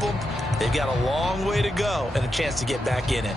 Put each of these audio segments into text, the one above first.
problem, they've got a long way to go and a chance to get back in it.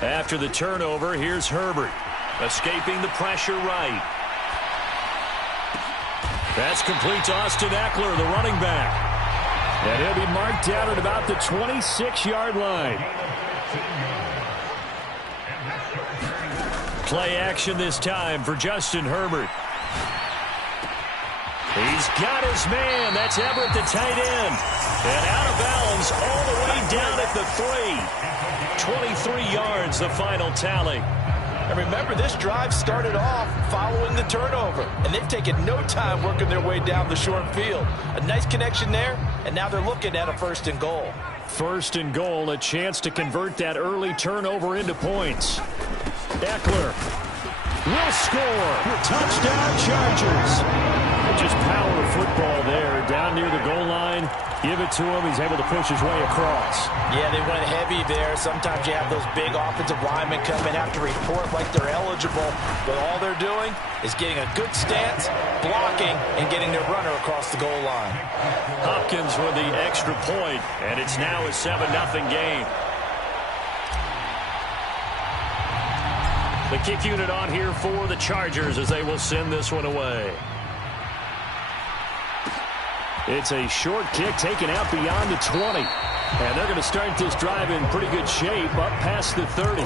After the turnover, here's Herbert. Escaping the pressure right. That's complete to Austin Eckler, the running back. And he'll be marked down at about the 26-yard line. Play action this time for Justin Herbert. He's got his man. That's Everett, the tight end. And out of bounds all the way down at the 3. 23 yards, the final tally. And remember, this drive started off following the turnover, and they've taken no time working their way down the short field. A nice connection there, and now they're looking at a 1st and goal. 1st and goal, a chance to convert that early turnover into points. Eckler will score. Touchdown, Chargers. Just power football there, down near the goal line. Give it to him. He's able to push his way across. Yeah, they went heavy there. Sometimes you have those big offensive linemen come and have to report like they're eligible. But all they're doing is getting a good stance, blocking, and getting their runner across the goal line. Hopkins with the extra point, and it's now a 7-0 game. The kick unit on here for the Chargers as they will send this one away. It's a short kick taken out beyond the 20. And they're going to start this drive in pretty good shape up past the 30.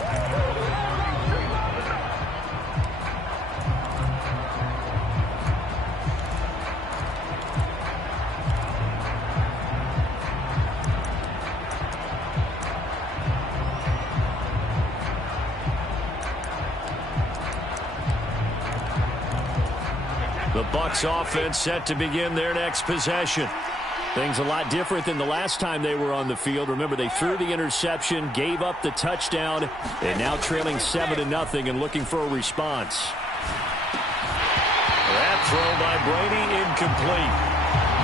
The Bucs offense set to begin their next possession. Things a lot different than the last time they were on the field. Remember, they threw the interception, gave up the touchdown, and now trailing 7-0 and looking for a response. That throw by Brady incomplete.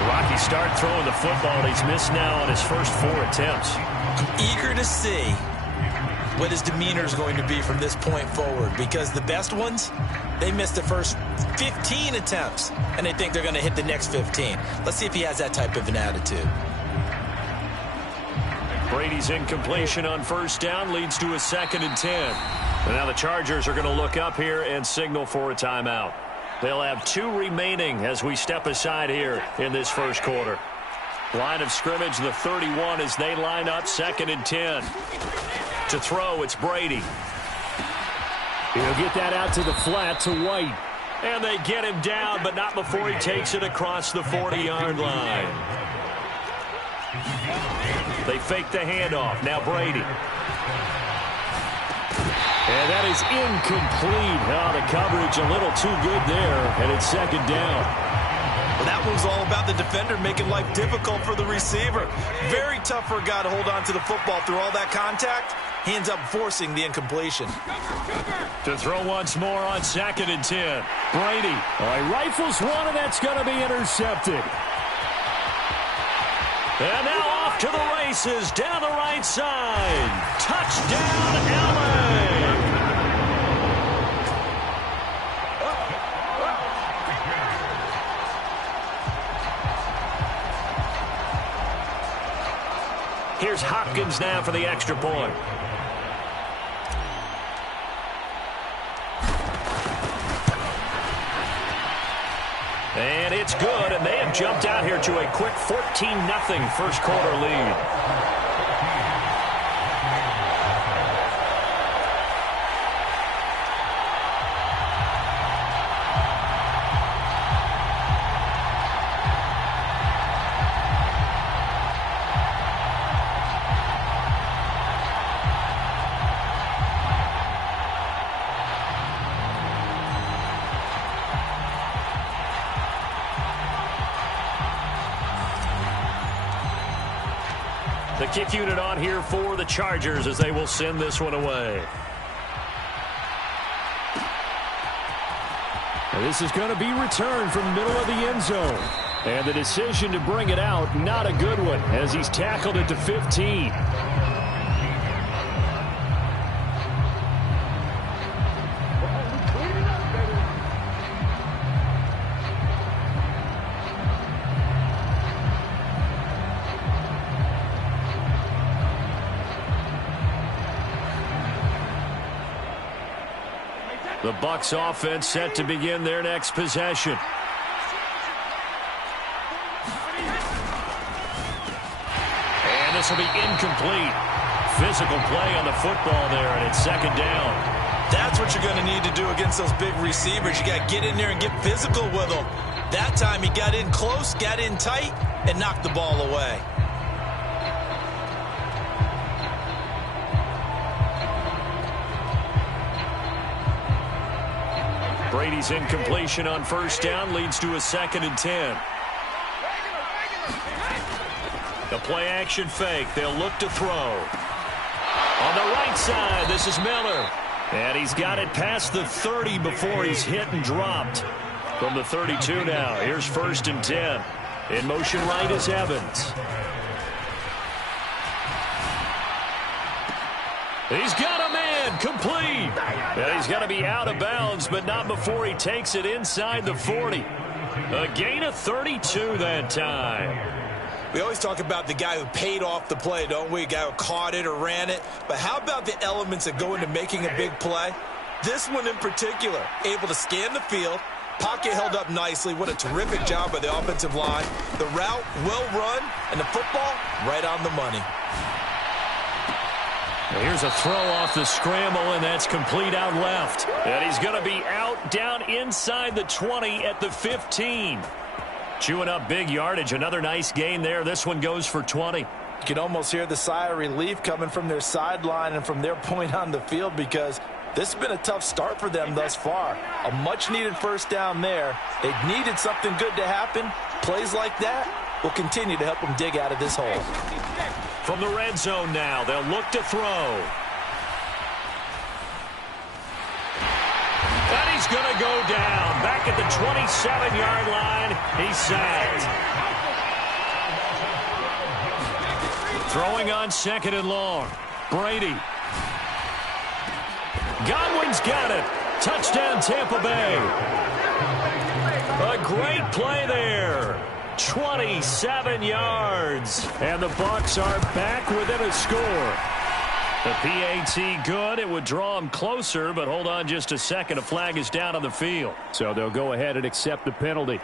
Rocky start throwing the football. He's missed now on his first 4 attempts. I'm eager to see what his demeanor is going to be from this point forward, because the best ones, they missed the first 15 attempts, and they think they're going to hit the next 15. Let's see if he has that type of an attitude. Brady's incompletion on 1st down leads to a 2nd and 10. And now the Chargers are going to look up here and signal for a timeout. They'll have 2 remaining as we step aside here in this first quarter. Line of scrimmage, the 31, as they line up 2nd and 10. To throw, it's Brady. He'll get that out to the flat to White. And they get him down, but not before he takes it across the 40-yard line. They fake the handoff. Now Brady. And that is incomplete. Oh, the coverage a little too good there, and it's 2nd down. Well, that was all about the defender making life difficult for the receiver. Very tough for a guy to hold on to the football through all that contact. He ends up forcing the incompletion. To throw once more on 2nd and 10. Brady. He rifles one, and that's going to be intercepted. And now off to the races down the right side. Touchdown, LA. Here's Hopkins now for the extra point. And it's good, and they have jumped out here to a quick 14-0 first quarter lead. The kick unit on here for the Chargers as they will send this one away. And this is going to be returned from middle of the end zone. And the decision to bring it out, not a good one, as he's tackled it to 15. The Bucs offense set to begin their next possession. And this will be incomplete. Physical play on the football there, and it's second down. That's what you're going to need to do against those big receivers. You got to get in there and get physical with them. That time he got in close, got in tight, and knocked the ball away. Brady's incompletion on first down leads to a 2nd and 10. The play action fake. They'll look to throw. On the right side, this is Miller. And he's got it past the 30 before he's hit and dropped. From the 32 now, here's 1st and 10. In motion right is Evans. He's got a man, complete. And he's got to be out of bounds, but not before he takes it inside the 40. A gain of 32 that time. We always talk about the guy who paid off the play, don't we? A guy who caught it or ran it. But how about the elements that go into making a big play? This one in particular, able to scan the field, pocket held up nicely. What a terrific job by the offensive line. The route, well run, and the football, right on the money. Here's a throw off the scramble, and that's complete out left. And he's going to be out down inside the 20 at the 15. Chewing up big yardage. Another nice gain there. This one goes for 20. You can almost hear the sigh of relief coming from their sideline and from their point on the field, because this has been a tough start for them thus far. A much-needed first down there. They needed something good to happen. Plays like that will continue to help them dig out of this hole. From the red zone now, they'll look to throw. And he's going to go down. Back at the 27-yard line, he's sacked. Throwing on 2nd and long. Brady. Godwin's got it. Touchdown, Tampa Bay. A great play there. 27 yards. And the Bucs are back within a score. The PAT good. It would draw them closer, but hold on just a second. A flag is down on the field. So they'll go ahead and accept the penalty.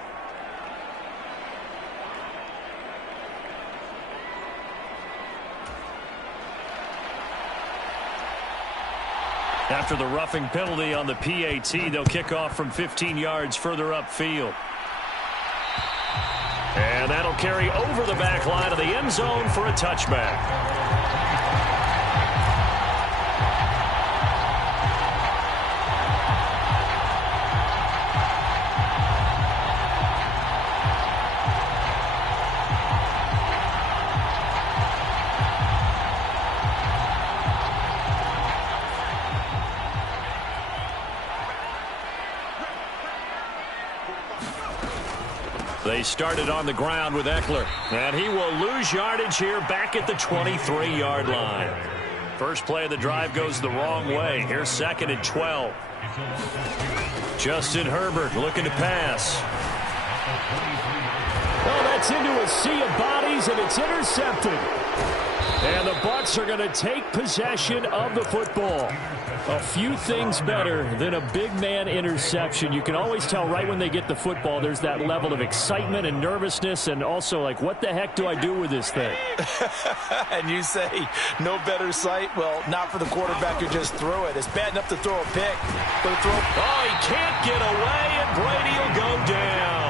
After the roughing penalty on the PAT, they'll kick off from 15 yards further upfield. And that'll carry over the back line of the end zone for a touchback. They started on the ground with Eckler, and he will lose yardage here back at the 23-yard line. First play of the drive goes the wrong way. Here's 2nd and 12. Justin Herbert looking to pass. Oh, that's into a sea of bodies, and it's intercepted. And the Bucs are going to take possession of the football. A few things better than a big man interception. You can always tell right when they get the football, there's that level of excitement and nervousness, and also like, what the heck do I do with this thing? And you say, no better sight? Well, not for the quarterback who just threw it. It's bad enough to throw a pick. But Oh, he can't get away, and Brady will go down.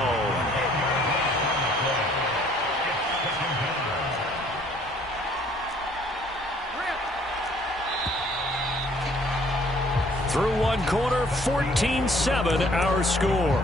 Through one quarter, 14-7 our score.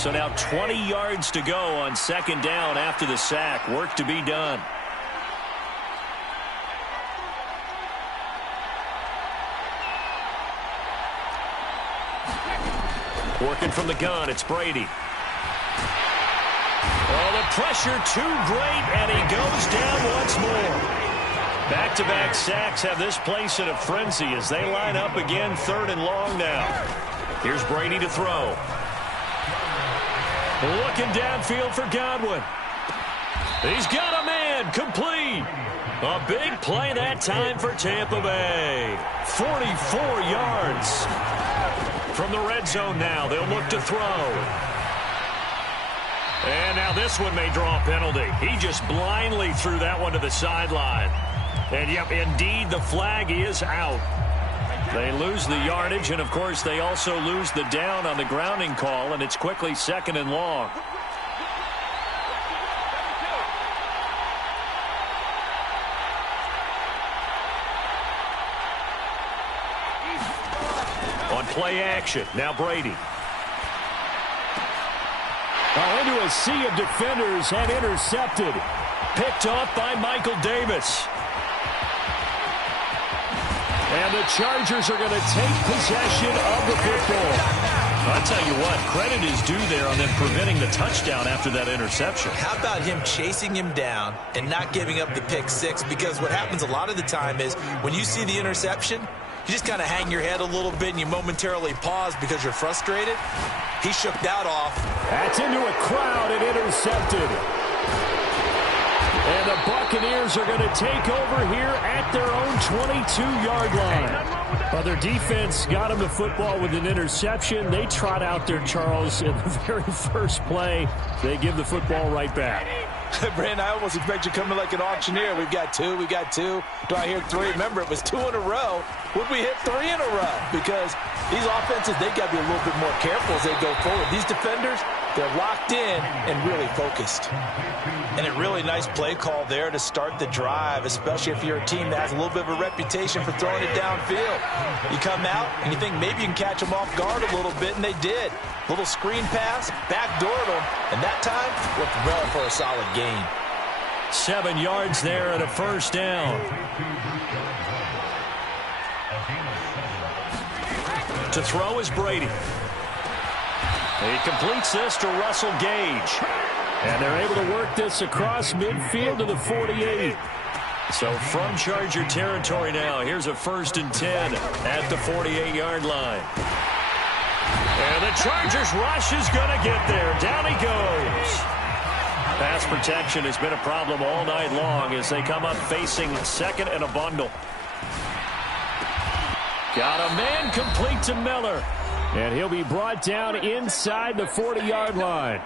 So now 20 yards to go on second down after the sack. Work to be done. Working from the gun, it's Brady. Oh, the pressure too great, and he goes down once more. Back-to-back sacks have this place in a frenzy as they line up again, 3rd and long now. Here's Brady to throw. Looking downfield for Godwin. He's got a man, complete. A big play that time for Tampa Bay. 44 yards. From the red zone now, they'll look to throw. And now this one may draw a penalty. He just blindly threw that one to the sideline. And, yep, indeed, the flag is out. They lose the yardage, and, of course, they also lose the down on the grounding call, and it's quickly 2nd and long. On play action, now Brady. Into a sea of defenders and intercepted. Picked off by Michael Davis. And the Chargers are going to take possession of the football. I'll tell you what, credit is due there on them preventing the touchdown after that interception. How about him chasing him down and not giving up the pick six? Because what happens a lot of the time is when you see the interception, you just kind of hang your head a little bit and you momentarily pause because you're frustrated. He shook that off. That's into a crowd and intercepted. And the Buccaneers are going to take over here at their own 22-yard line. Well, their defense got them the football with an interception. They trot out there, Charles, in the very first play. They give the football right back. Brandon, I almost expect you coming like an auctioneer. We've got two. Do I hear 3? Remember, it was 2 in a row. Would we hit 3 in a row? Because these offenses, they got to be a little bit more careful as they go forward. These defenders, they're locked in and really focused. And a really nice play call there to start the drive, especially if you're a team that has a little bit of a reputation for throwing it downfield. You come out and you think maybe you can catch them off guard a little bit, and they did. Little screen pass, backdoored them, and that time worked well for a solid gain. 7 yards there and a first down. To throw is Brady. He completes this to Russell Gage. And they're able to work this across midfield to the 48. So from Charger territory now, here's a 1st and 10 at the 48-yard line. And the Chargers rush is going to get there. Down he goes. Pass protection has been a problem all night long as they come up facing 2nd and a bundle. Got a man complete to Miller. And he'll be brought down inside the 40-yard line.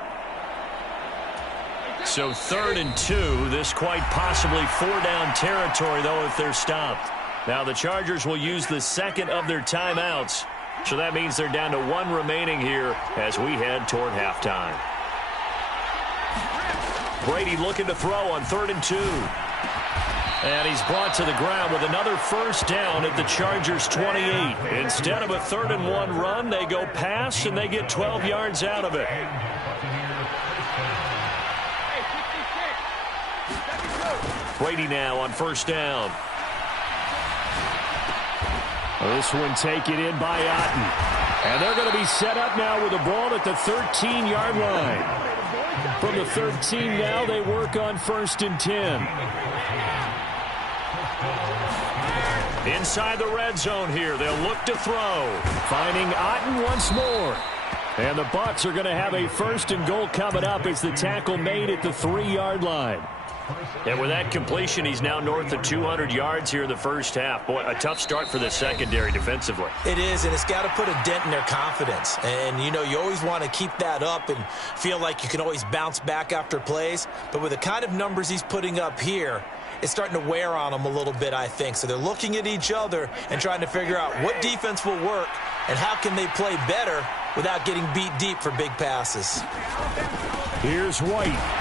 So 3rd and 2. This quite possibly 4-down territory, though, if they're stopped. Now the Chargers will use the 2nd of their timeouts. So that means they're down to 1 remaining here as we head toward halftime. Brady looking to throw on 3rd and 2. And he's brought to the ground with another first down at the Chargers' 28. Instead of a 3rd and 1 run, they go pass and they get 12 yards out of it. Brady now on first down. This one taken in by Otten. And they're going to be set up now with the ball at the 13-yard line. From the 13 now, they work on 1st and 10. Inside the red zone here, they'll look to throw. Finding Otten once more. And the Bucs are going to have a 1st and goal coming up as the tackle made at the 3-yard line. And with that completion, he's now north of 200 yards here in the first half. Boy, a tough start for the secondary defensively. It is, and it's got to put a dent in their confidence. And, you know, you always want to keep that up and feel like you can always bounce back after plays. But with the kind of numbers he's putting up here, it's starting to wear on them a little bit, I think. So they're looking at each other and trying to figure out what defense will work and how can they play better without getting beat deep for big passes. Here's White.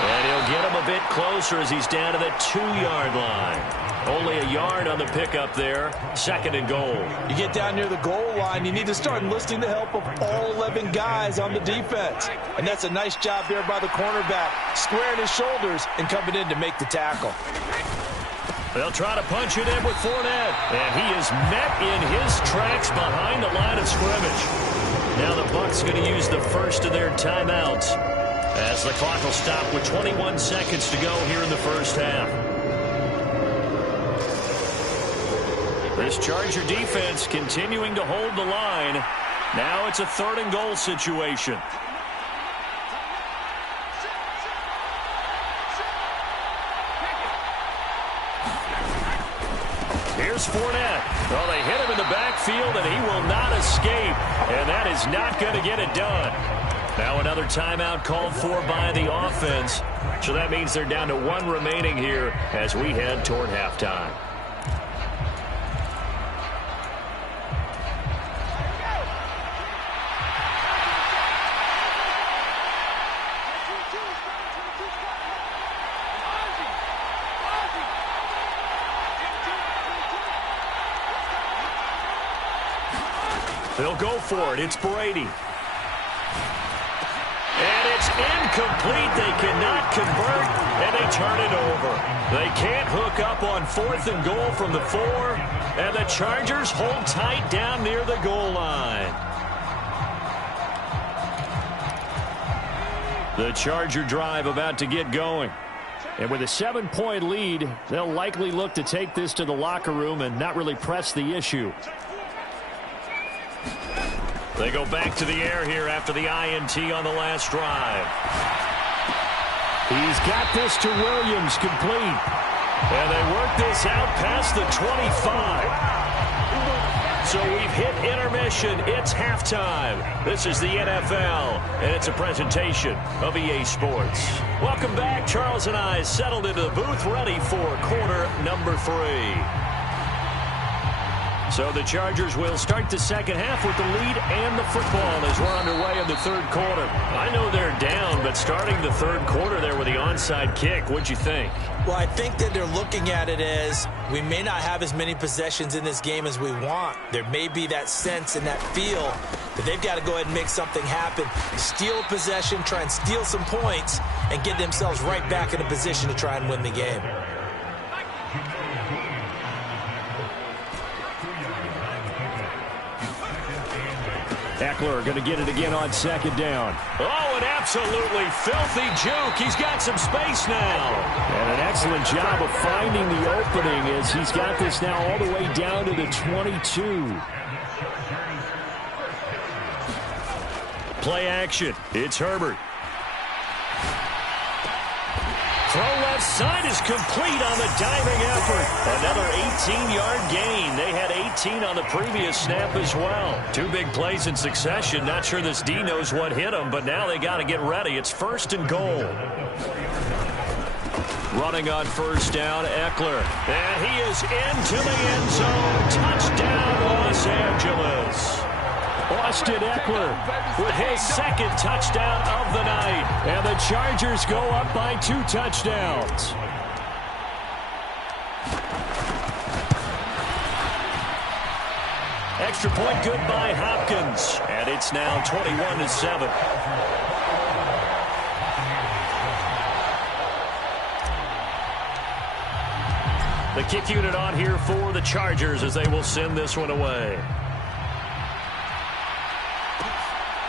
And he'll get him a bit closer as he's down to the 2-yard line. Only a yard on the pickup there. 2nd and goal. You get down near the goal line, you need to start enlisting the help of all 11 guys on the defense. And that's a nice job there by the cornerback, squaring his shoulders and coming in to make the tackle. They'll try to punch it in with Fournette. And he is met in his tracks behind the line of scrimmage. Now the Bucs going to use the first of their timeouts as the clock will stop with 21 seconds to go here in the first half. This Charger defense continuing to hold the line. Now it's a 3rd and goal situation. Here's Fournette. Well, they hit him in the backfield, and he will not escape. And that is not going to get it done. Now another timeout called for by the offense. So that means they're down to 1 remaining here as we head toward halftime. They'll go for it. It's Brady. And it's incomplete. They cannot convert, and they turn it over. They can't hook up on 4th and goal from the 4, and the Chargers hold tight down near the goal line. The Charger drive about to get going. And with a 7-point lead, they'll likely look to take this to the locker room and not really press the issue. They go back to the air here after the INT on the last drive. He's got this to Williams, complete. And they work this out past the 25. So we've hit intermission. It's halftime. This is the NFL, and it's a presentation of EA Sports. Welcome back. Charles and I settled into the booth, ready for quarter number 3. So the Chargers will start the second half with the lead and the football as we're underway in the 3rd quarter. I know they're down, but starting the 3rd quarter there with the onside kick, what'd you think? Well, I think that they're looking at it as we may not have as many possessions in this game as we want. There may be that sense and that feel that they've got to go ahead and make something happen, steal a possession, try and steal some points, and get themselves right back in a position to try and win the game. Eckler going to get it again on 2nd down. Oh, an absolutely filthy juke. He's got some space now. And an excellent job of finding the opening as he's got this now all the way down to the 22. Play action. It's Herbert. Throw left side is complete on the diving effort. Another 18-yard gain. They had 18 on the previous snap as well. 2 big plays in succession. Not sure this D knows what hit them, but now they got to get ready. It's 1st and goal. Running on 1st down, Eckler. And he is into the end zone. Touchdown, Los Angeles. Austin Eckler with his 2nd touchdown of the night. And the Chargers go up by 2 touchdowns. Extra point good by Hopkins. And it's now 21-7. The kick unit on here for the Chargers as they will send this one away.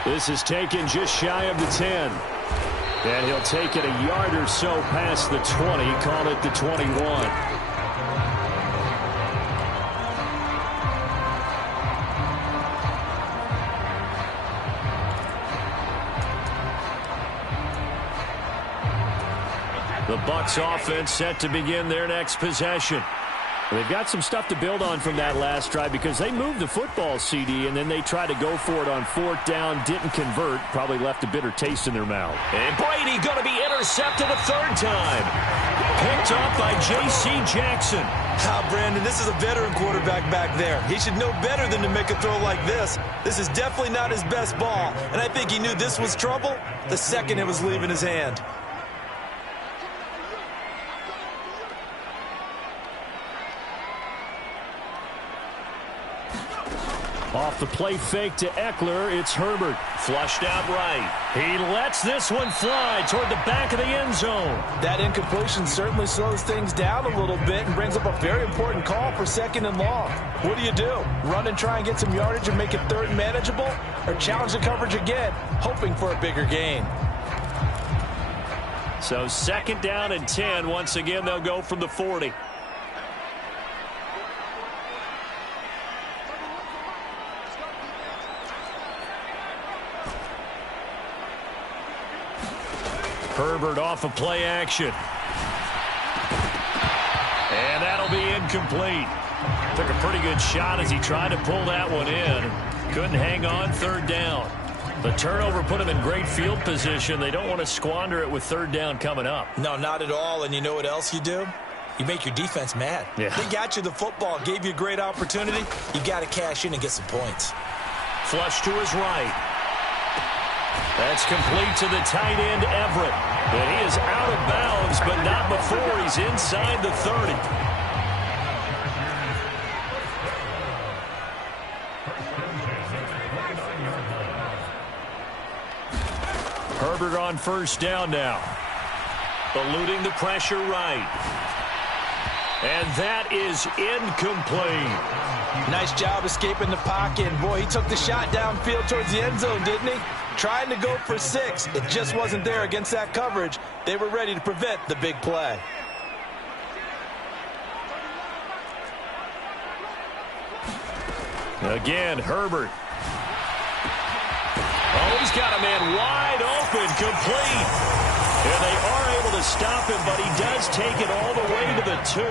This is taken just shy of the 10. And he'll take it a yard or so past the 20, call it the 21. The Bucs offense set to begin their next possession. They've got some stuff to build on from that last drive because they moved the football, CD, and then they tried to go for it on 4th down, didn't convert, probably left a bitter taste in their mouth. And Brady going to be intercepted a 3rd time. Picked up by J.C. Jackson. Brandon, this is a veteran quarterback back there. He should know better than to make a throw like this. This is definitely not his best ball, and I think he knew this was trouble the second it was leaving his hand. Off the play fake to Eckler, it's Herbert. Flushed out right. He lets this one fly toward the back of the end zone. That incompletion certainly slows things down a little bit and brings up a very important call for 2nd and long. What do? Run and try and get some yardage and make it 3rd and manageable? Or challenge the coverage again, hoping for a bigger gain? So 2nd down and 10. Once again, they'll go from the 40. Herbert off of play action. And that'll be incomplete. Took a pretty good shot as he tried to pull that one in. Couldn't hang on 3rd down. The turnover put him in great field position. They don't want to squander it with 3rd down coming up. No, not at all. And you know what else you do? You make your defense mad. Yeah. They got you the football, gave you a great opportunity. You got to cash in and get some points. Flush to his right. That's complete to the tight end, Everett. But he is out of bounds, but not before he's inside the 30. Herbert on 1st down now. Eluding the pressure right. And that is incomplete. Nice job escaping the pocket. And boy, he took the shot downfield towards the end zone, didn't he? Trying to go for 6. It just wasn't there against that coverage. They were ready to prevent the big play. Again, Herbert. Oh, he's got a man wide open, complete. And they are able to stop him, but he does take it all the way to the 2.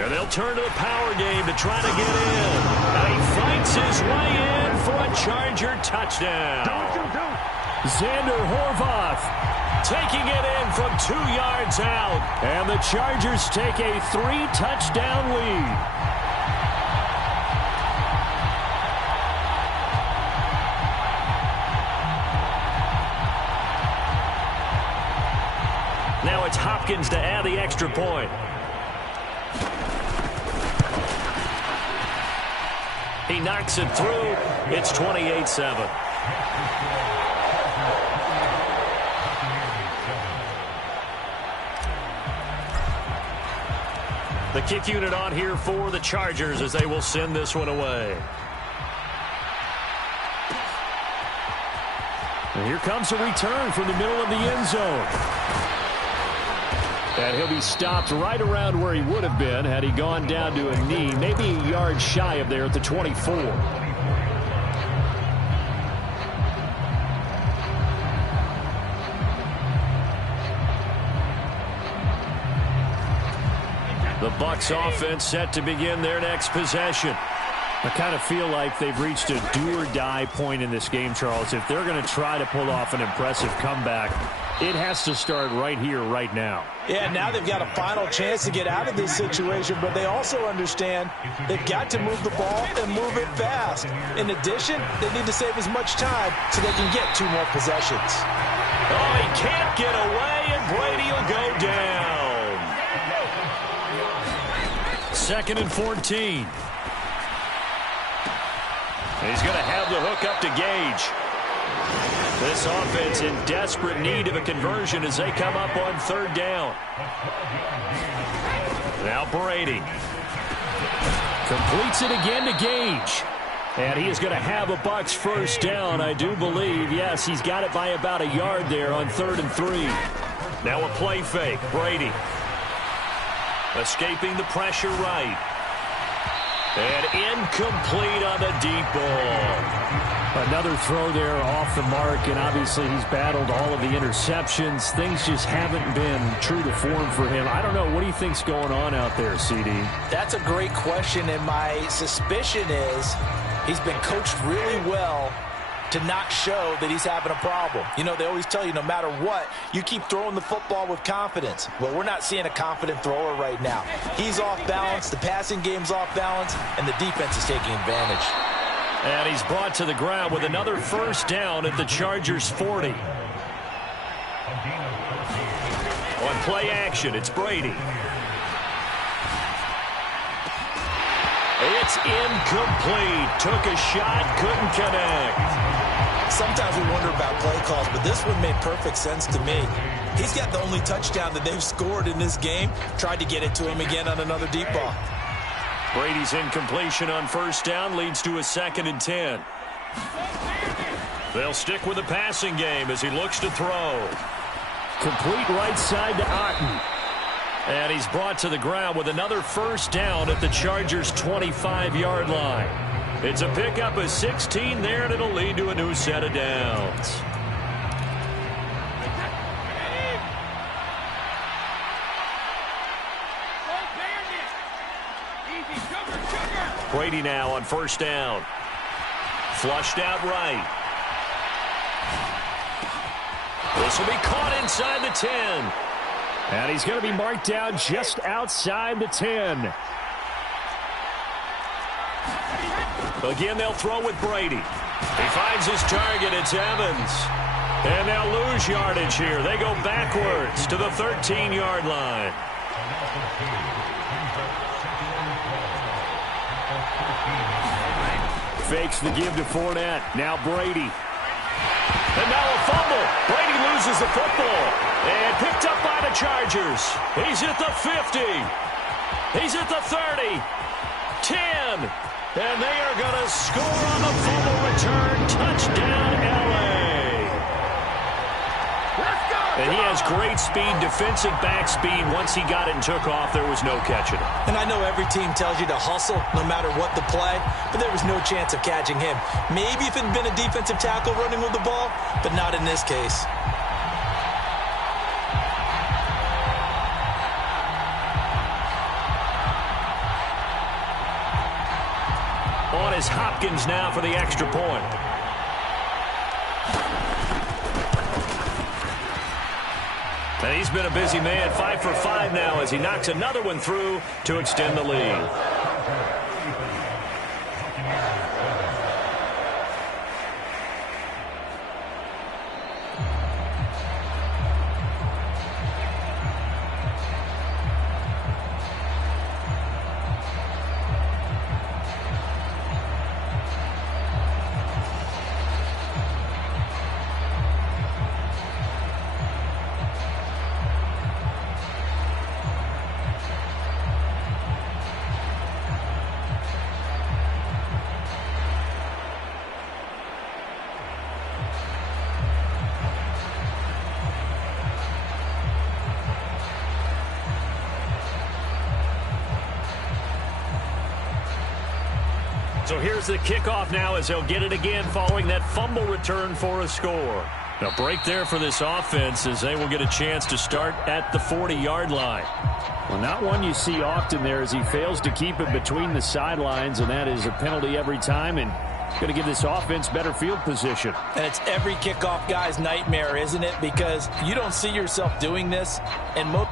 And they'll turn to the power game to try to get in. And he fights his way in for a Charger touchdown. Xander Horvath Taking it in from 2 yards out. And the Chargers take a 3-touchdown lead. Now it's Hopkins to add the extra point. He knocks it through. It's 28-7. The kick unit on here for the Chargers as they will send this one away. And here comes a return from the middle of the end zone. And he'll be stopped right around where he would have been had he gone down to a knee, maybe a yard shy of there at the 24. The Bucs offense set to begin their next possession. I kind of feel like they've reached a do-or-die point in this game, Charles. If they're going to try to pull off an impressive comeback, it has to start right here, right now. Yeah, now they've got a final chance to get out of this situation, but they also understand they've got to move the ball and move it fast. In addition, they need to save as much time so they can get 2 more possessions. Oh, he can't get away, and Brady will go down. 2nd and 14. He's going to have the hook up to Gage. This offense in desperate need of a conversion as they come up on 3rd down. Now Brady. Completes it again to Gage. And he is going to have a Bucs first down, I do believe. Yes, he's got it by about a yard there on 3rd and 3. Now a play fake. Brady. Escaping the pressure right. And incomplete on the deep ball. Another throw there off the mark, and obviously he's battled all of the interceptions. Things just haven't been true to form for him. I don't know. What do you think's going on out there, CD? That's a great question, and my suspicion is he's been coached really well to not show that he's having a problem. You know, they always tell you no matter what, you keep throwing the football with confidence. Well, we're not seeing a confident thrower right now. He's off balance, the passing game's off balance, and the defense is taking advantage. And he's brought to the ground with another first down at the Chargers 40. On play action, it's Brady. It's incomplete. Took a shot, couldn't connect. Sometimes we wonder about play calls, but this one made perfect sense to me. He's got the only touchdown that they've scored in this game. Tried to get it to him again on another deep ball. Brady's incompletion on first down leads to a 2nd and 10. They'll stick with the passing game as he looks to throw. Complete right side to Otten. And he's brought to the ground with another first down at the Chargers' 25-yard line. It's a pickup of 16 there, and it'll lead to a new set of downs. Brady now on first down. Flushed out right. This will be caught inside the 10. And he's going to be marked down just outside the 10. Again, they'll throw with Brady. He finds his target. It's Evans. And they'll lose yardage here. They go backwards to the 13-yard line. Fakes the give to Fournette. Now Brady. And now a fumble. Brady loses the football. And picked up by the Chargers. He's at the 50. He's at the 30. 10. And they are going to score on the fumble return. Touchdown, L.A. And he has great speed, defensive back speed. Once he got it and took off, there was no catching it. And I know every team tells you to hustle no matter what the play, but there was no chance of catching him. Maybe if it had been a defensive tackle running with the ball, but not in this case. On is Hopkins now for the extra point. And he's been a busy man, 5 for 5 now as he knocks another one through to extend the lead. So here's the kickoff now as they'll get it again following that fumble return for a score. Now break there for this offense as they will get a chance to start at the 40-yard line. Well, not one you see often there as he fails to keep it between the sidelines, and that is a penalty every time and going to give this offense better field position. And it's every kickoff guy's nightmare, isn't it? Because you don't see yourself doing this, and most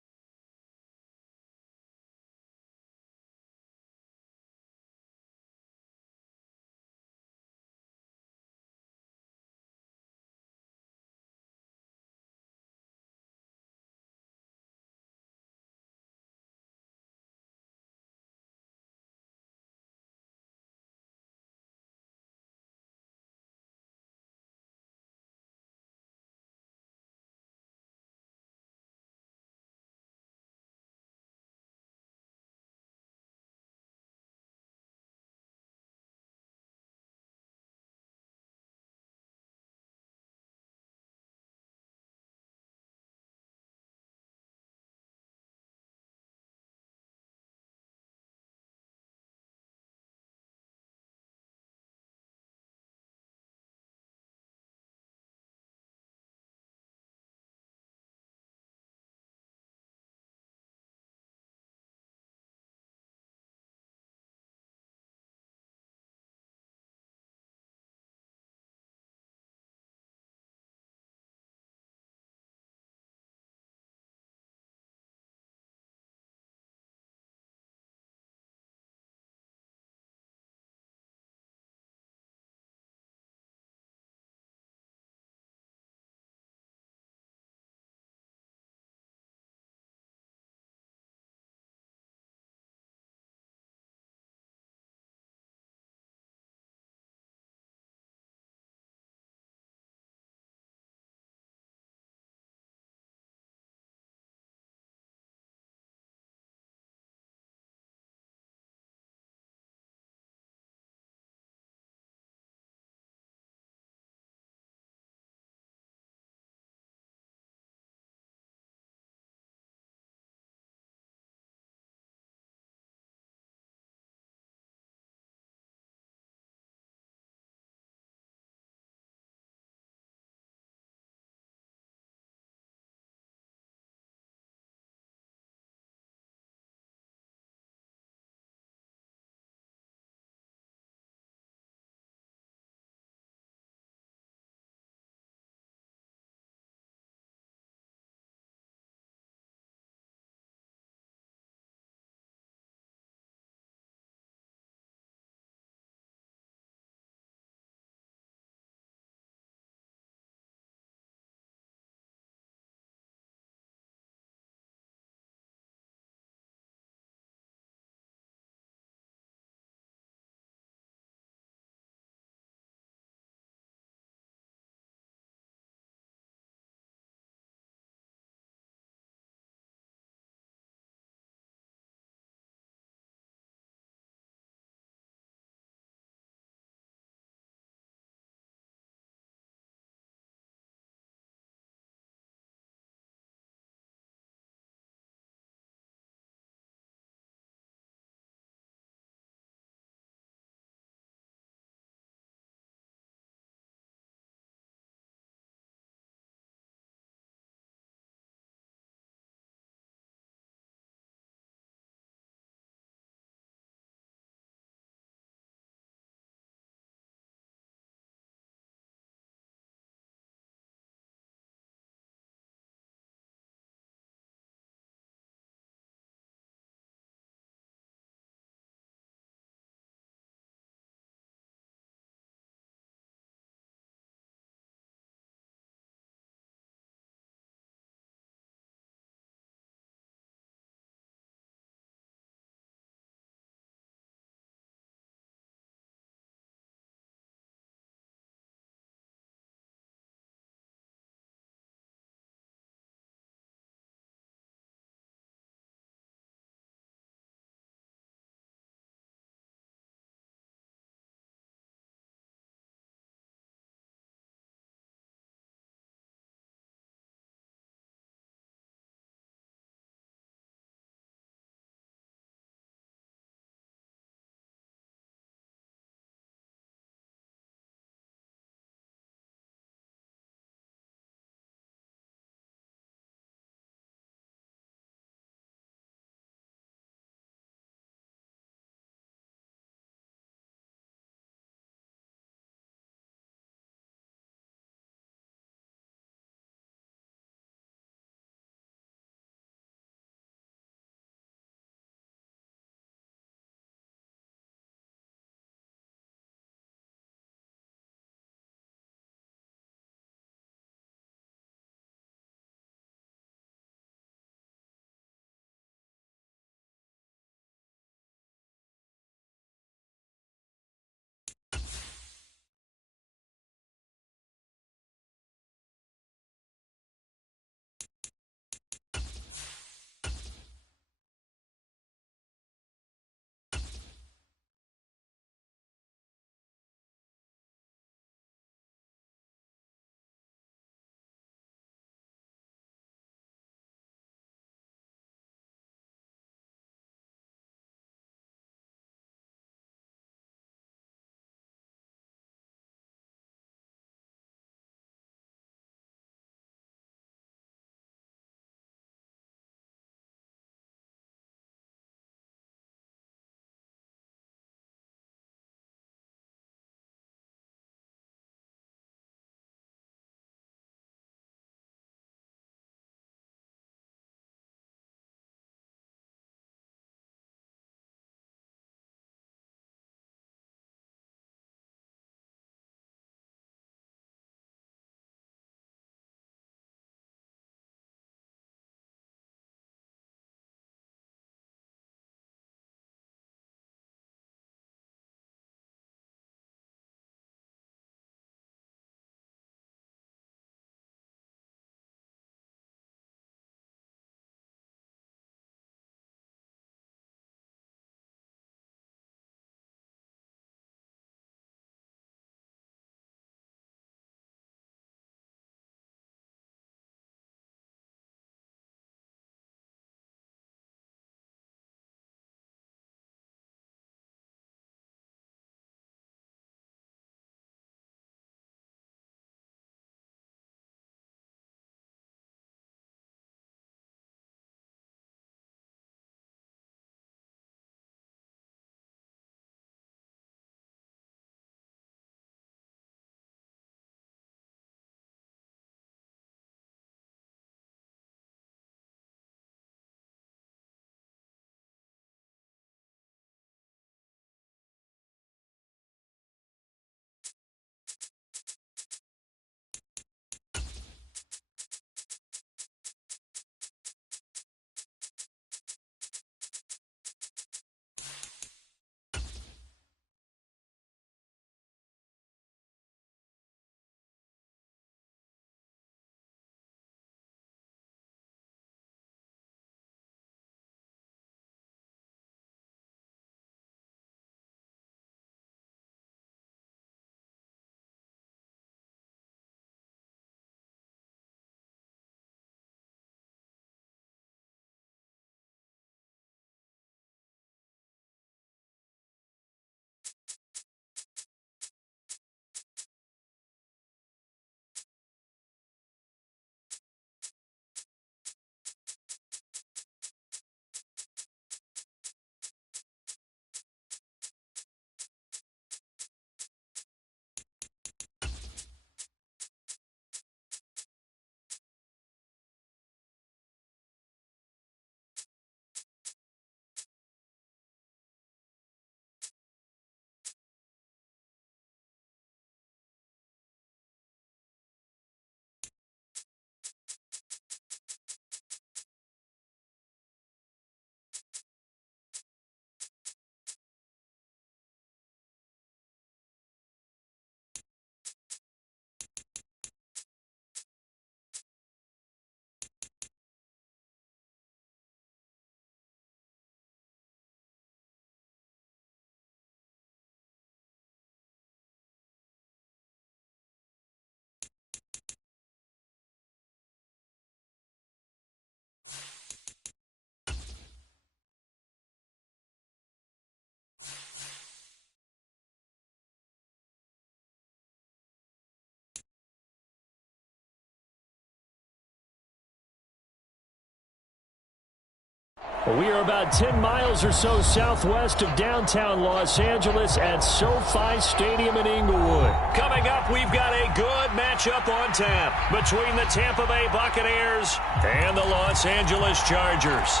Well, we are about 10 miles or so southwest of downtown Los Angeles at SoFi Stadium in Inglewood. Coming up, we've got a good matchup on tap between the Tampa Bay Buccaneers and the Los Angeles Chargers.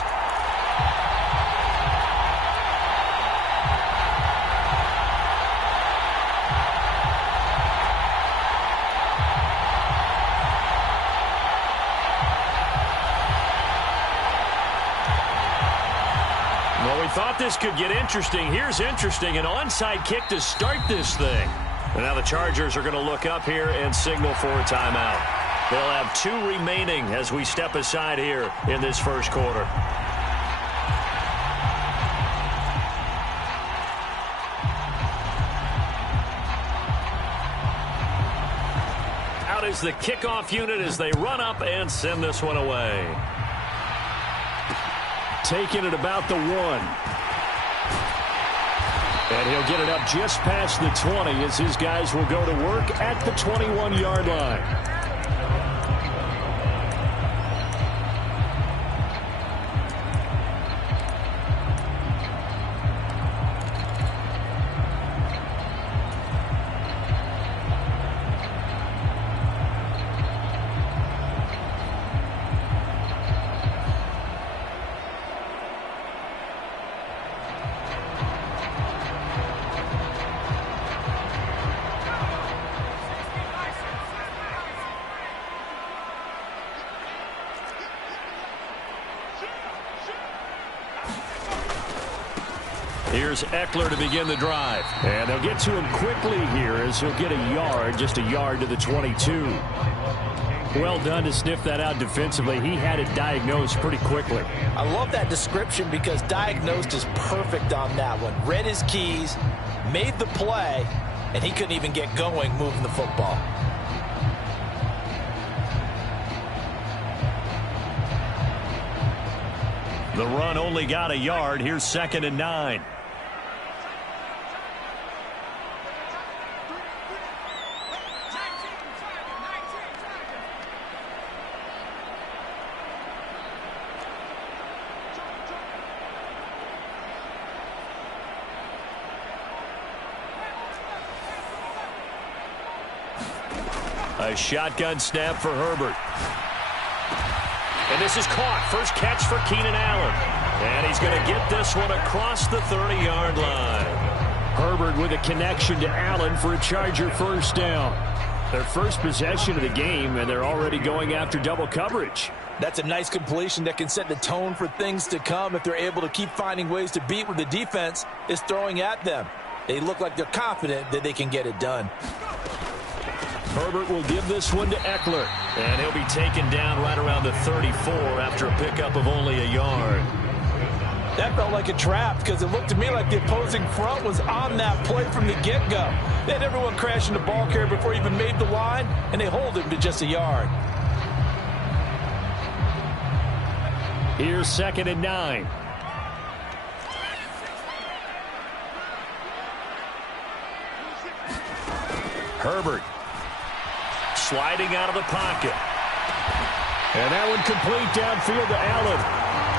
Thought this could get interesting. Here's interesting. An onside kick to start this thing. And now the Chargers are going to look up here and signal for a timeout. They'll have 2 remaining as we step aside here in this first quarter. Out is the kickoff unit as they run up and send this one away. Taking it about the 1. And he'll get it up just past the 20 as his guys will go to work at the 21-yard line. Here's Eckler to begin the drive. And they'll get to him quickly here as he'll get a yard, just a yard to the 22. Well done to sniff that out defensively. He had it diagnosed pretty quickly. I love that description because diagnosed is perfect on that one. Read his keys, made the play, and he couldn't even get going moving the football. The run only got a yard. Here's 2nd and 9. A shotgun snap for Herbert. And this is caught. First catch for Keenan Allen. And he's going to get this one across the 30-yard line. Herbert with a connection to Allen for a Charger first down. Their first possession of the game, and they're already going after double coverage. That's a nice completion that can set the tone for things to come if they're able to keep finding ways to beat what the defense is throwing at them. They look like they're confident that they can get it done. Herbert will give this one to Eckler. And he'll be taken down right around the 34 after a pickup of only a yard. That felt like a trap because it looked to me like the opposing front was on that play from the get-go. They had everyone crashing the ball carrier before he even made the line, and they hold him to just a yard. Here's 2nd and 9. Herbert sliding out of the pocket. And that one complete downfield to Allen.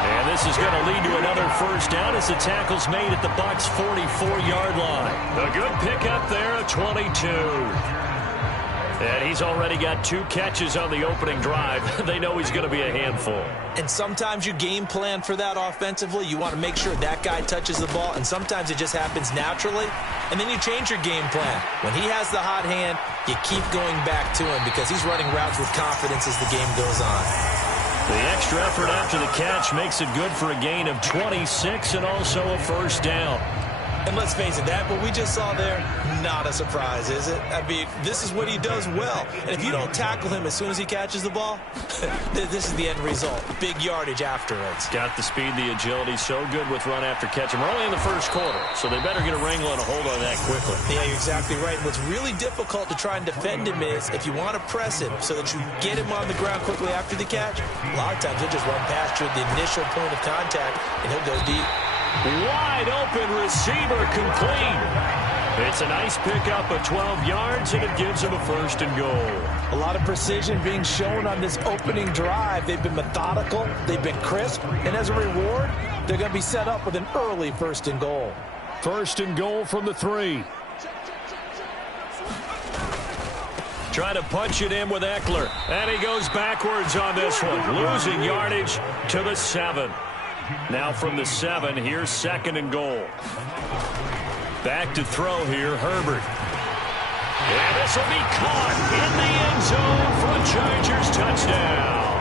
And this is going to lead to another first down as the tackle's made at the Bucs' 44-yard line. A good pickup there, a 22. And he's already got 2 catches on the opening drive. They know he's going to be a handful. And sometimes you game plan for that offensively. You want to make sure that guy touches the ball, and sometimes it just happens naturally. And then you change your game plan. When he has the hot hand, you keep going back to him because he's running routes with confidence as the game goes on. The extra effort after the catch makes it good for a gain of 26 and also a first down. And let's face it, that what we just saw there, not a surprise, is it? I mean, this is what he does well. And if you don't tackle him as soon as he catches the ball, this is the end result. Big yardage afterwards. Got the speed, the agility, so good with run after catch. And we're only in the first quarter, so they better get a wrangle and a hold on that quickly. Yeah, you're exactly right. What's really difficult to try and defend him is if you want to press him so that you get him on the ground quickly after the catch, a lot of times he'll just run past you at the initial point of contact, and he'll go deep. Wide open receiver complete. It's a nice pickup of 12 yards, and it gives him a first and goal. A lot of precision being shown on this opening drive. They've been methodical. They've been crisp. And as a reward, they're going to be set up with an early 1st and goal. 1st and goal from the 3. Trying to punch it in with Eckler. And he goes backwards on this one. Losing yardage to the 7. Now from the 7, here's 2nd and goal. Back to throw here, Herbert. And this will be caught in the end zone for a Chargers touchdown.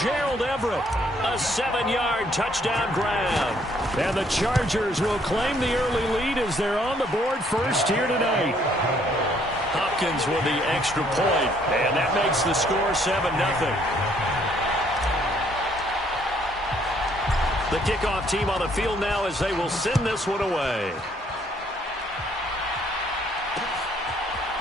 Gerald Everett, a 7-yard touchdown grab. And the Chargers will claim the early lead as they're on the board first here tonight. Hopkins with the extra point, and that makes the score 7-0. The kickoff team on the field now as they will send this one away.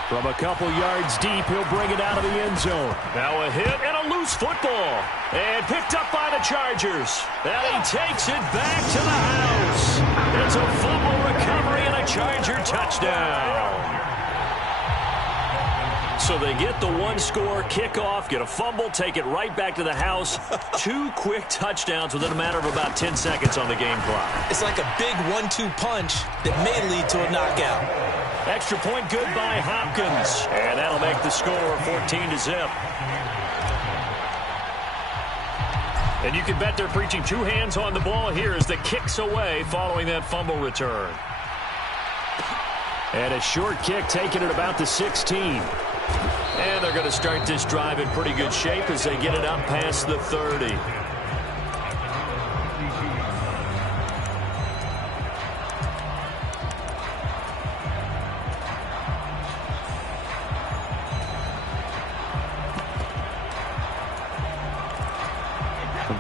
From a couple yards deep, he'll bring it out of the end zone. Now a hit and a loose football. And picked up by the Chargers. And he takes it back to the house. It's a fumble recovery and a Charger touchdown. So they get the 1-score kickoff, get a fumble, take it right back to the house. 2 quick touchdowns within a matter of about 10 seconds on the game clock. It's like a big 1-2 punch that may lead to a knockout. Extra point good by Hopkins. And that'll make the score 14-0. And you can bet they're preaching 2 hands on the ball here as the kick's away following that fumble return. And a short kick taken at about the 16. And they're going to start this drive in pretty good shape as they get it up past the 30.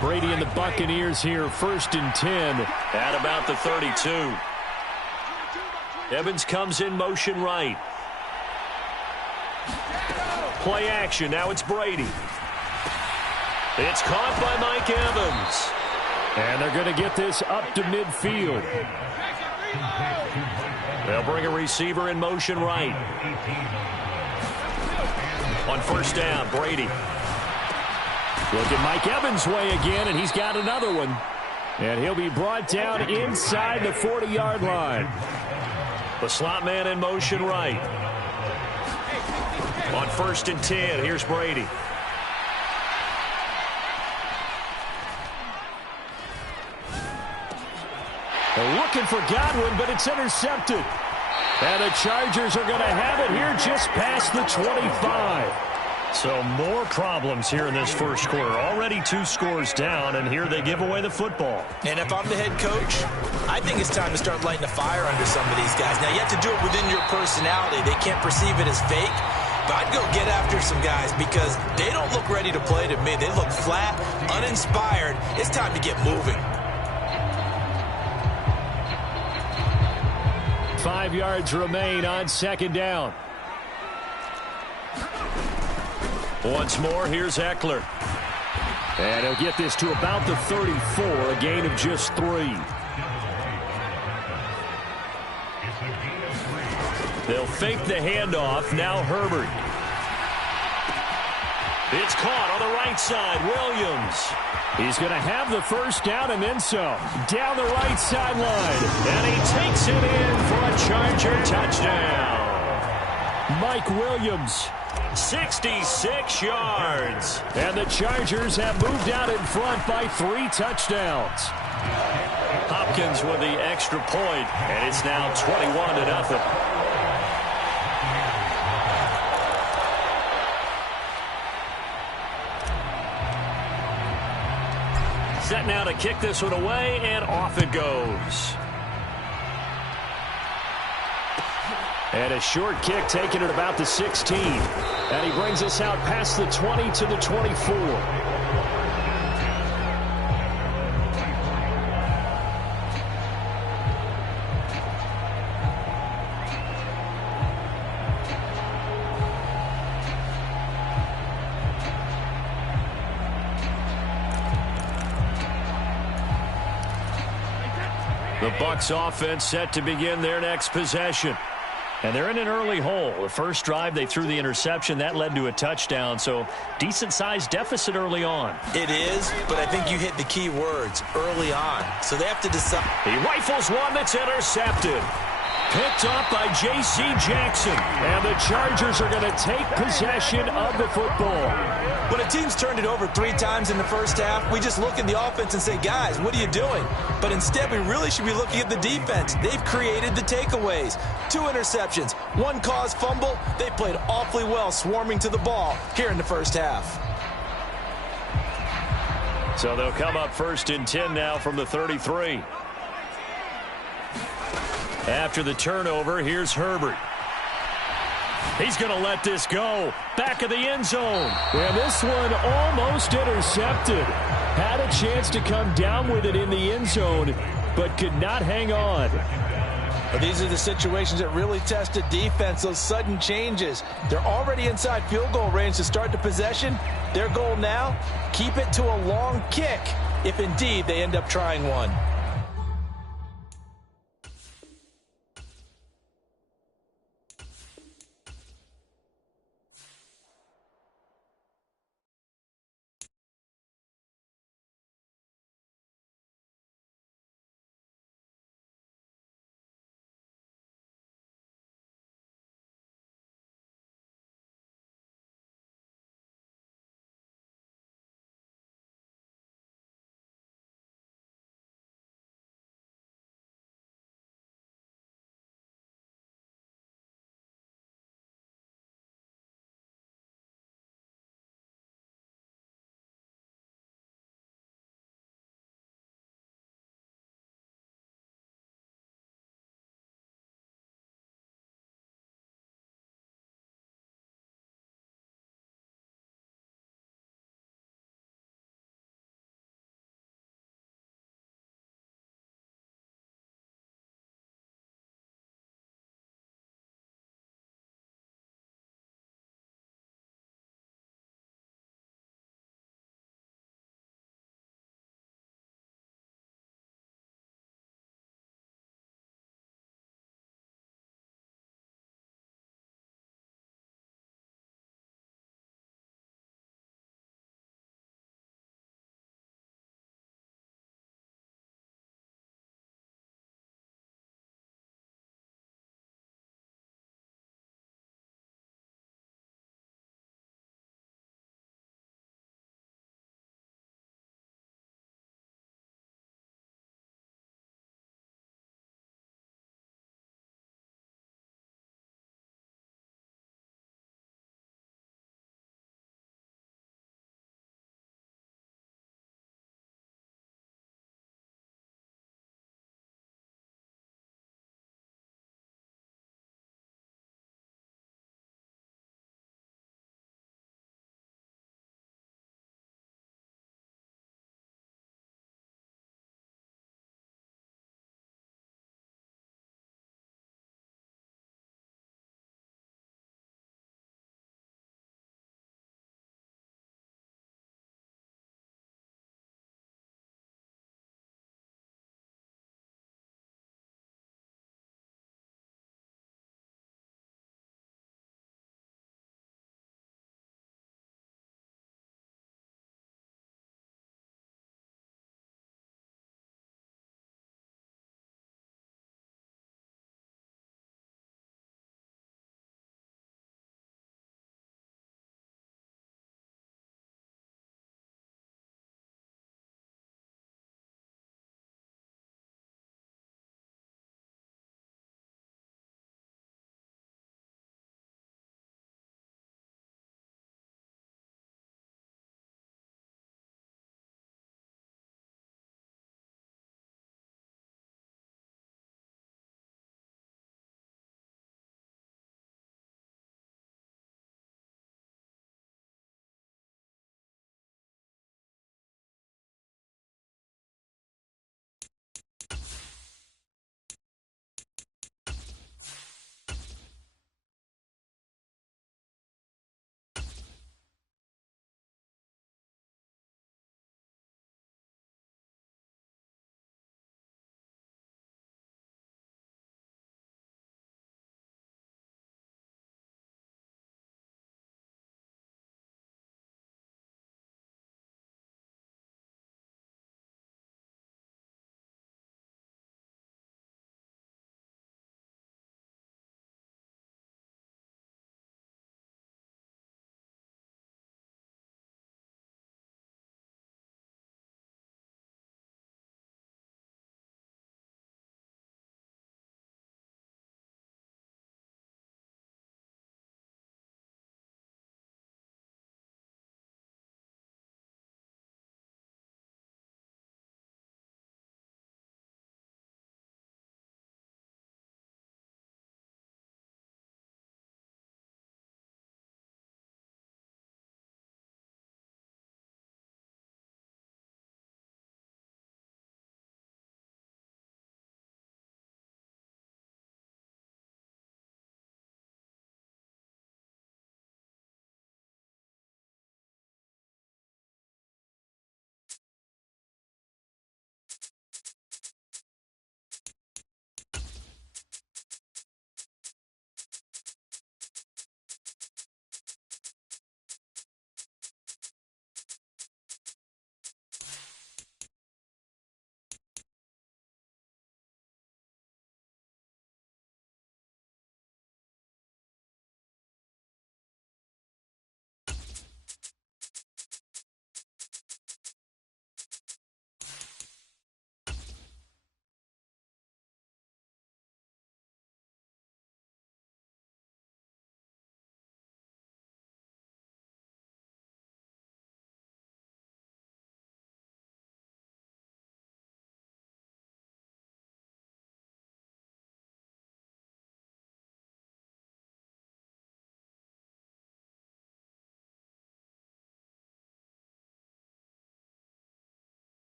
Brady and the Buccaneers here, 1st and 10. At about the 32. Evans comes in motion right. Play action. Now it's Brady. It's caught by Mike Evans. And they're going to get this up to midfield. They'll bring a receiver in motion right. On 1st down, Brady. Looking Mike Evans' way again, and he's got another one. And he'll be brought down inside the 40-yard line. The slot man in motion right. On 1st and 10, here's Brady. They're looking for Godwin, but it's intercepted. And the Chargers are going to have it here just past the 25. So more problems here in this first quarter. Already 2 scores down, and here they give away the football. And if I'm the head coach, I think it's time to start lighting a fire under some of these guys. Now, you have to do it within your personality. They can't perceive it as fake. But I'd go get after some guys because they don't look ready to play to me. They look flat, uninspired. It's time to get moving. 5 yards remain on 2nd down. Once more, here's Eckler. And he'll get this to about the 34, a gain of just 3. They'll fake the handoff. Now Herbert. It's caught on the right side. Williams. He's going to have the 1st down and then some. Down the right sideline. And he takes it in for a Charger touchdown. Mike Williams. 66 yards. And the Chargers have moved out in front by 3 touchdowns. Hopkins with the extra point, and it's now 21-0. Set now to kick this one away, and off it goes. And a short kick taken at about the 16. And he brings us out past the 20 to the 24. The Bucs offense set to begin their next possession. And they're in an early hole. The first drive, they threw the interception. That led to a touchdown, so decent-sized deficit early on. It is, but I think you hit the key words, early on. So they have to decide. He rifles one that's intercepted. Picked up by J.C. Jackson. And the Chargers are going to take possession of the football. When a team's turned it over 3 times in the first half, we just look at the offense and say, guys, what are you doing? But instead, we really should be looking at the defense. They've created the takeaways. 2 interceptions, 1 caused fumble. They played awfully well swarming to the ball here in the first half. So they'll come up 1st and 10 now from the 33. After the turnover, here's Herbert. He's going to let this go. Back of the end zone. And this one almost intercepted. Had a chance to come down with it in the end zone, but could not hang on. But these are the situations that really test a defense, those sudden changes. They're already inside field goal range to start the possession. Their goal now, keep it to a long kick, if indeed they end up trying one.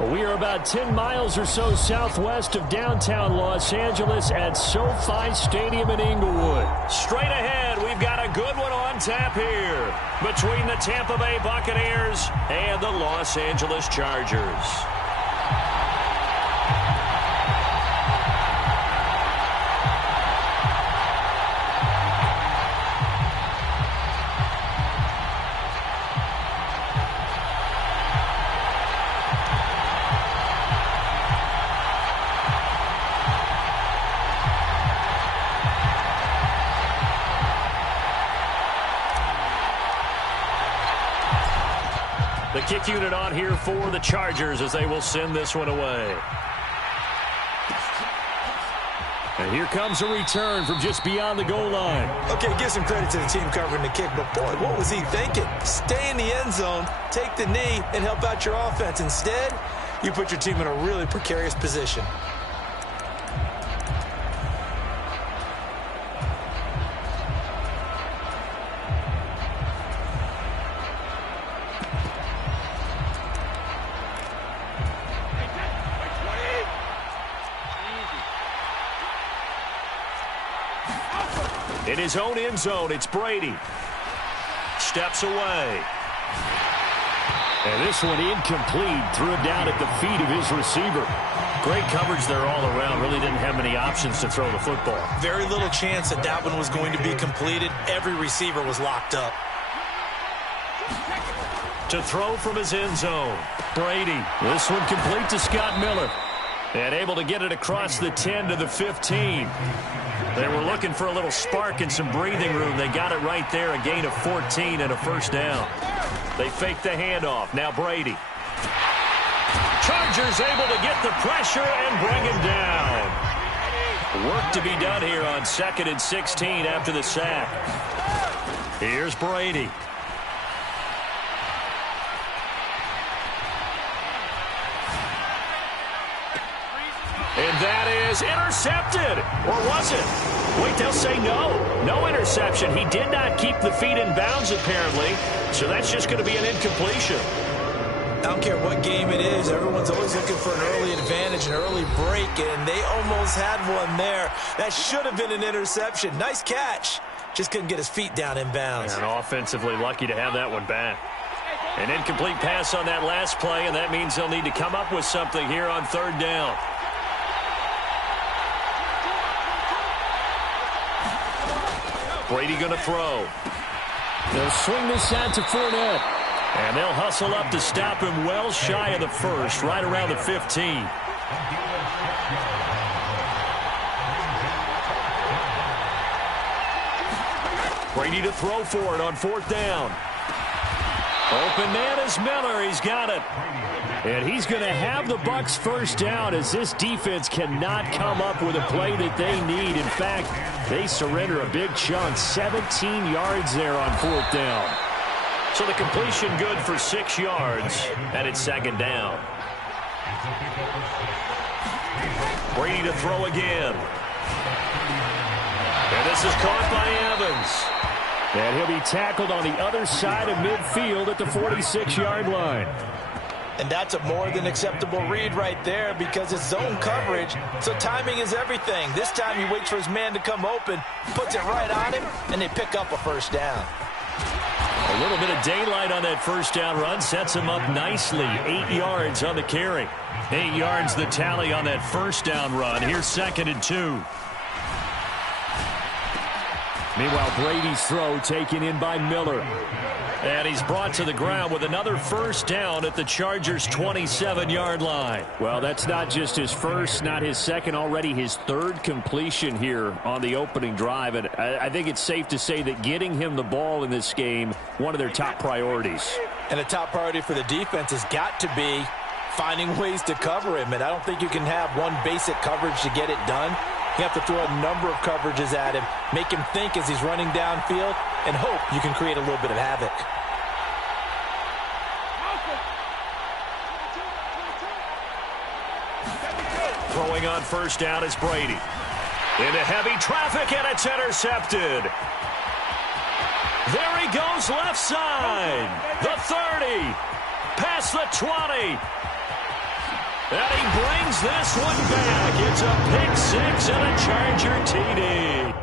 Well, we are about 10 miles or so southwest of downtown Los Angeles at SoFi Stadium in Inglewood. Straight ahead, we've got a good one on tap here between the Tampa Bay Buccaneers and the Los Angeles Chargers. The kick unit on here for the Chargers as they will send this one away. And here comes a return from just beyond the goal line. Okay, give some credit to the team covering the kick, but boy, what was he thinking? Stay in the end zone, take the knee, and help out your offense. Instead, you put your team in a really precarious position. In his own end zone, it's Brady. Steps away. And this one incomplete. Threw it down at the feet of his receiver. Great coverage there all around. Really didn't have many options to throw the football. Very little chance that that one was going to be completed. Every receiver was locked up. To throw from his end zone, Brady. This one complete to Scott Miller. And able to get it across the 10 to the 15. They were looking for a little spark and some breathing room. They got it right there, a gain of 14 and a first down. They faked the handoff. Now Brady. Chargers able to get the pressure and bring him down. Work to be done here on 2nd and 16 after the sack. Here's Brady. And that is intercepted. Or was it? Wait, they'll say no. No interception. He did not keep the feet in bounds, apparently. So that's just going to be an incompletion. I don't care what game it is. Everyone's always looking for an early advantage, an early break, and they almost had one there. That should have been an interception. Nice catch. Just couldn't get his feet down in bounds. And offensively lucky to have that one back. An incomplete pass on that last play, and that means they'll need to come up with something here on 3rd down. Brady going to throw. They'll swing this out to Fournette. And they'll hustle up to stop him well shy of the first, right around the 15. Brady to throw for it on 4th down. Open man is Miller. He's got it. And he's going to have the Bucs first down as this defense cannot come up with a play that they need. In fact, they surrender a big chunk, 17 yards there on 4th down. So the completion good for 6 yards, and it's 2nd down. Brady to throw again. And this is caught by Evans. And he'll be tackled on the other side of midfield at the 46-yard line. And that's a more than acceptable read right there because it's zone coverage, so timing is everything. This time he waits for his man to come open, puts it right on him, and they pick up a first down. A little bit of daylight on that first down run sets him up nicely. 8 yards on the carry. 8 yards the tally on that first down run. Here's 2nd and 2. Meanwhile, Brady's throw taken in by Miller. And he's brought to the ground with another first down at the Chargers' 27-yard line. Well, that's not just his first, not his second, already his 3rd completion here on the opening drive. And I think it's safe to say that getting him the ball in this game, one of their top priorities. And a top priority for the defense has got to be finding ways to cover him. And I don't think you can have one basic coverage to get it done. You have to throw a number of coverages at him, make him think as he's running downfield, and hope you can create a little bit of havoc. Throwing on first down is Brady. Into heavy traffic, and it's intercepted. There he goes left side. The 30. Past the 20. And he brings this one back. It's a pick six and a Charger TD.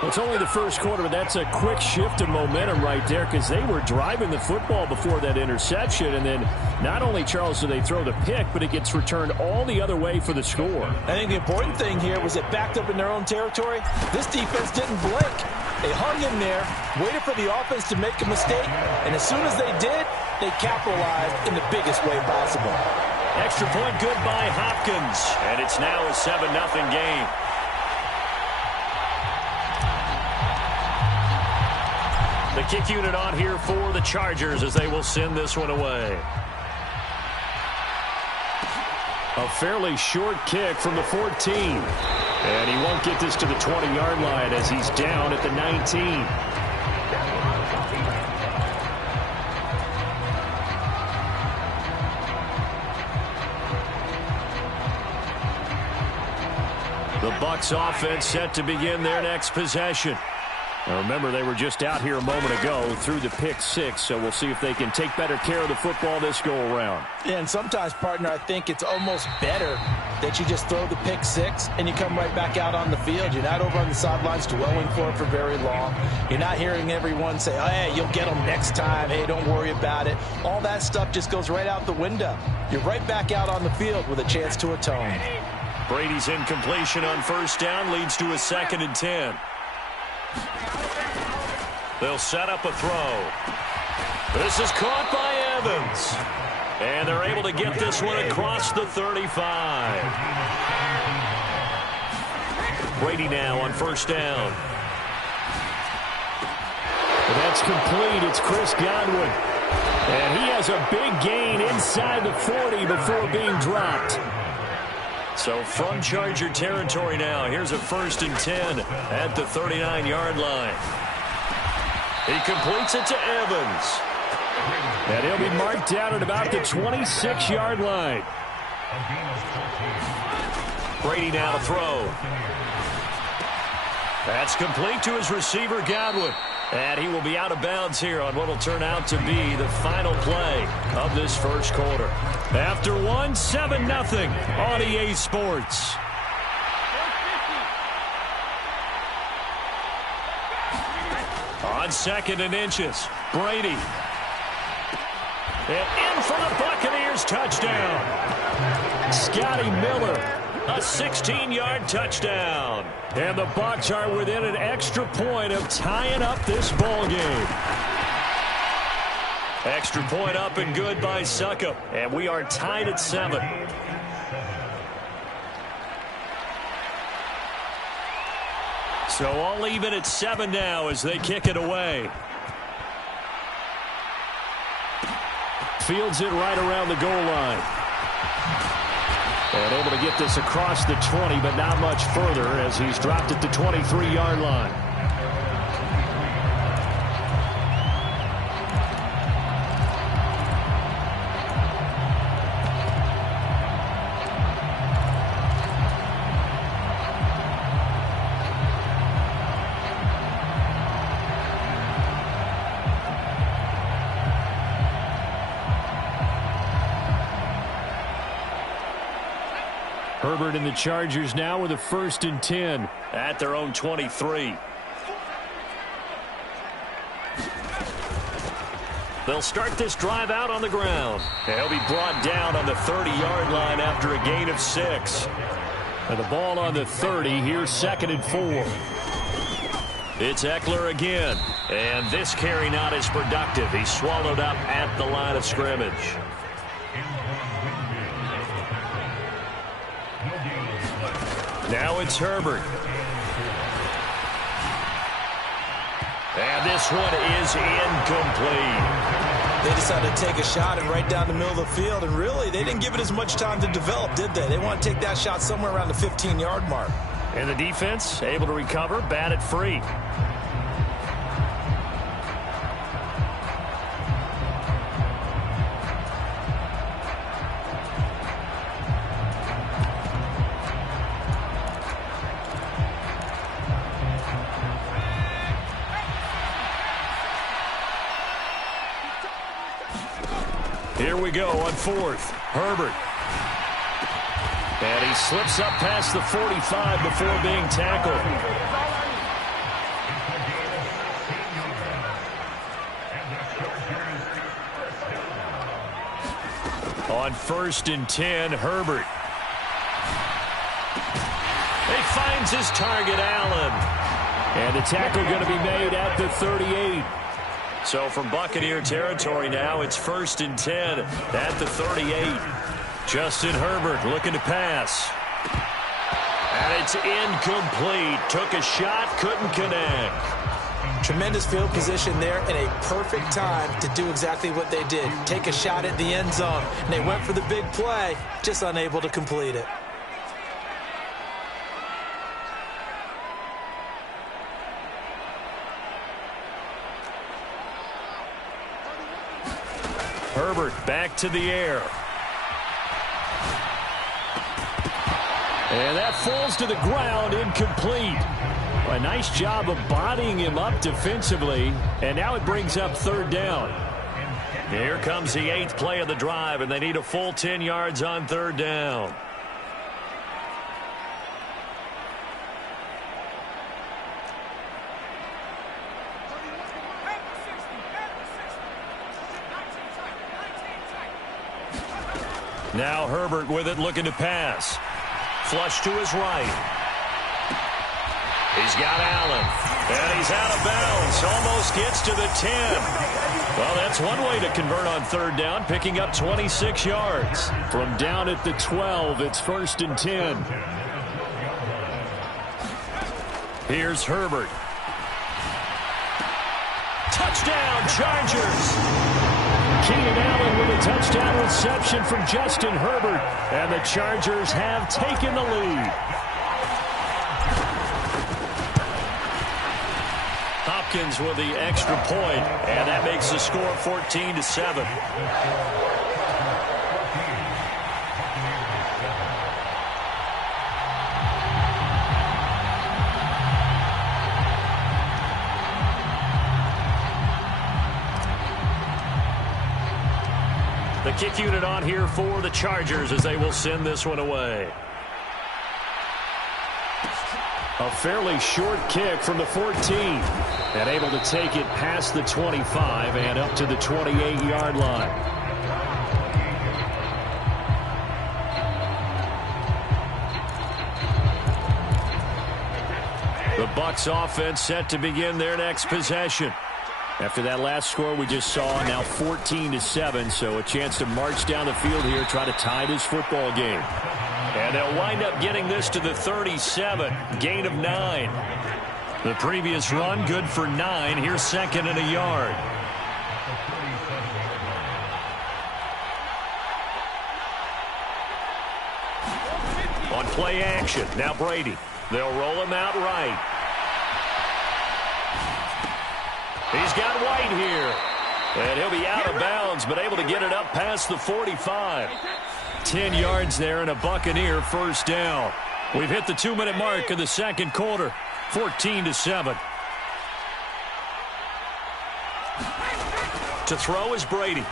Well, it's only the first quarter, but that's a quick shift in momentum right there because they were driving the football before that interception. And then not only, Charles, do they throw the pick, but it gets returned all the other way for the score. I think the important thing here was it backed up in their own territory. This defense didn't blink. They hung in there, waited for the offense to make a mistake, and as soon as they did, they capitalized in the biggest way possible. Extra point good by Hopkins, and it's now a 7-0 game. The kick unit on here for the Chargers as they will send this one away. A fairly short kick from the 14. And he won't get this to the 20-yard line as he's down at the 19. The Bucs offense set to begin their next possession. Now remember, they were just out here a moment ago through the pick six, so we'll see if they can take better care of the football this go-around. Yeah, and sometimes, partner, I think it's almost better that you just throw the pick six and you come right back out on the field. You're not over on the sidelines dwelling for it for very long. You're not hearing everyone say, oh, hey, you'll get them next time. Hey, don't worry about it. All that stuff just goes right out the window. You're right back out on the field with a chance to atone. Brady's incompletion on first down leads to a 2nd and 10. They'll set up a throw. This is caught by Evans. And they're able to get this one across the 35. Brady now on first down. That's complete. It's Chris Godwin. And he has a big gain inside the 40 before being dropped. So from Charger territory now, here's a 1st and 10 at the 39-yard line. He completes it to Evans. And he'll be marked down at about the 26-yard line. Brady now to throw. That's complete to his receiver, Godwin. And he will be out of bounds here on what will turn out to be the final play of this first quarter. After 7-0 on EA Sports. On 2nd and inches, Brady. And in for the Buccaneers, touchdown. Scotty Miller, a 16-yard touchdown. And the Bucs are within an extra point of tying up this ball game. Extra point up and good by Succop. And we are tied at 7. So all even at 7 now as they kick it away. Fields it right around the goal line. And able to get this across the 20, but not much further as he's dropped at the 23-yard line. Herbert and the Chargers now with a 1st and 10 at their own 23. They'll start this drive out on the ground. They'll be brought down on the 30-yard line after a gain of 6. And the ball on the 30 here, 2nd and 4. It's Eckler again. And this carry not as productive. He's swallowed up at the line of scrimmage. Now it's Herbert. And this one is incomplete. They decided to take a shot and right down the middle of the field, and really, they didn't give it as much time to develop, did they? They want to take that shot somewhere around the 15-yard mark. And the defense able to recover, bat it free. we go on fourth. Herbert. And he slips up past the 45 before being tackled. On 1st and 10, Herbert. He finds his target, Allen. And the tackle going to be made at the 38. So from Buccaneer territory now, it's 1st and 10 at the 38. Justin Herbert looking to pass. And it's incomplete. Took a shot, couldn't connect. Tremendous field position there and a perfect time to do exactly what they did. Take a shot at the end zone. And they went for the big play, just unable to complete it. Herbert back to the air. And that falls to the ground, incomplete. A nice job of bodying him up defensively. And now it brings up 3rd down. Here comes the 8th play of the drive, and they need a full 10 yards on 3rd down. Now Herbert with it, looking to pass. Flush to his right. He's got Allen. And he's out of bounds. Almost gets to the 10. Well, that's one way to convert on 3rd down, picking up 26 yards. From down at the 12, it's 1st and 10. Here's Herbert. Touchdown, Chargers. Keenan Allen with a touchdown reception from Justin Herbert. And the Chargers have taken the lead. Hopkins with the extra point, and that makes the score 14-7. The kick unit on here for the Chargers as they will send this one away. A fairly short kick from the 14. And able to take it past the 25 and up to the 28-yard line. The Bucs offense set to begin their next possession. After that last score we just saw, now 14-7, so a chance to march down the field here, try to tie this football game. And they'll wind up getting this to the 37, gain of 9. The previous run good for 9. Here's 2nd and a yard. On play action, now Brady. They'll roll him out right. He's got White here. And he'll be out of bounds, but able to get it up past the 45. 10 yards there and a Buccaneer 1st down. We've hit the 2-minute mark in the 2nd quarter. 14-7. To throw is Brady.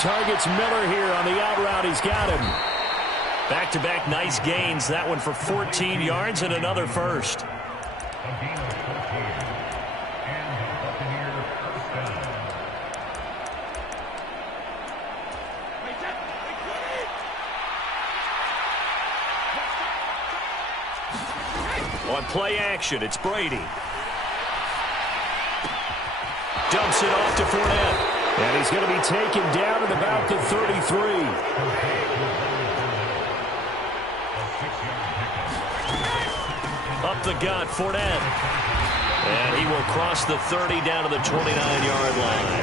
Targets Miller here on the out route. He's got him. Back-to-back nice gains. That one for 14 yards and another first. On play action, it's Brady. Dumps it off to Fournette. And he's going to be taken down at about the 33. Up the gut, Fournette. And he will cross the 30 down to the 29-yard line.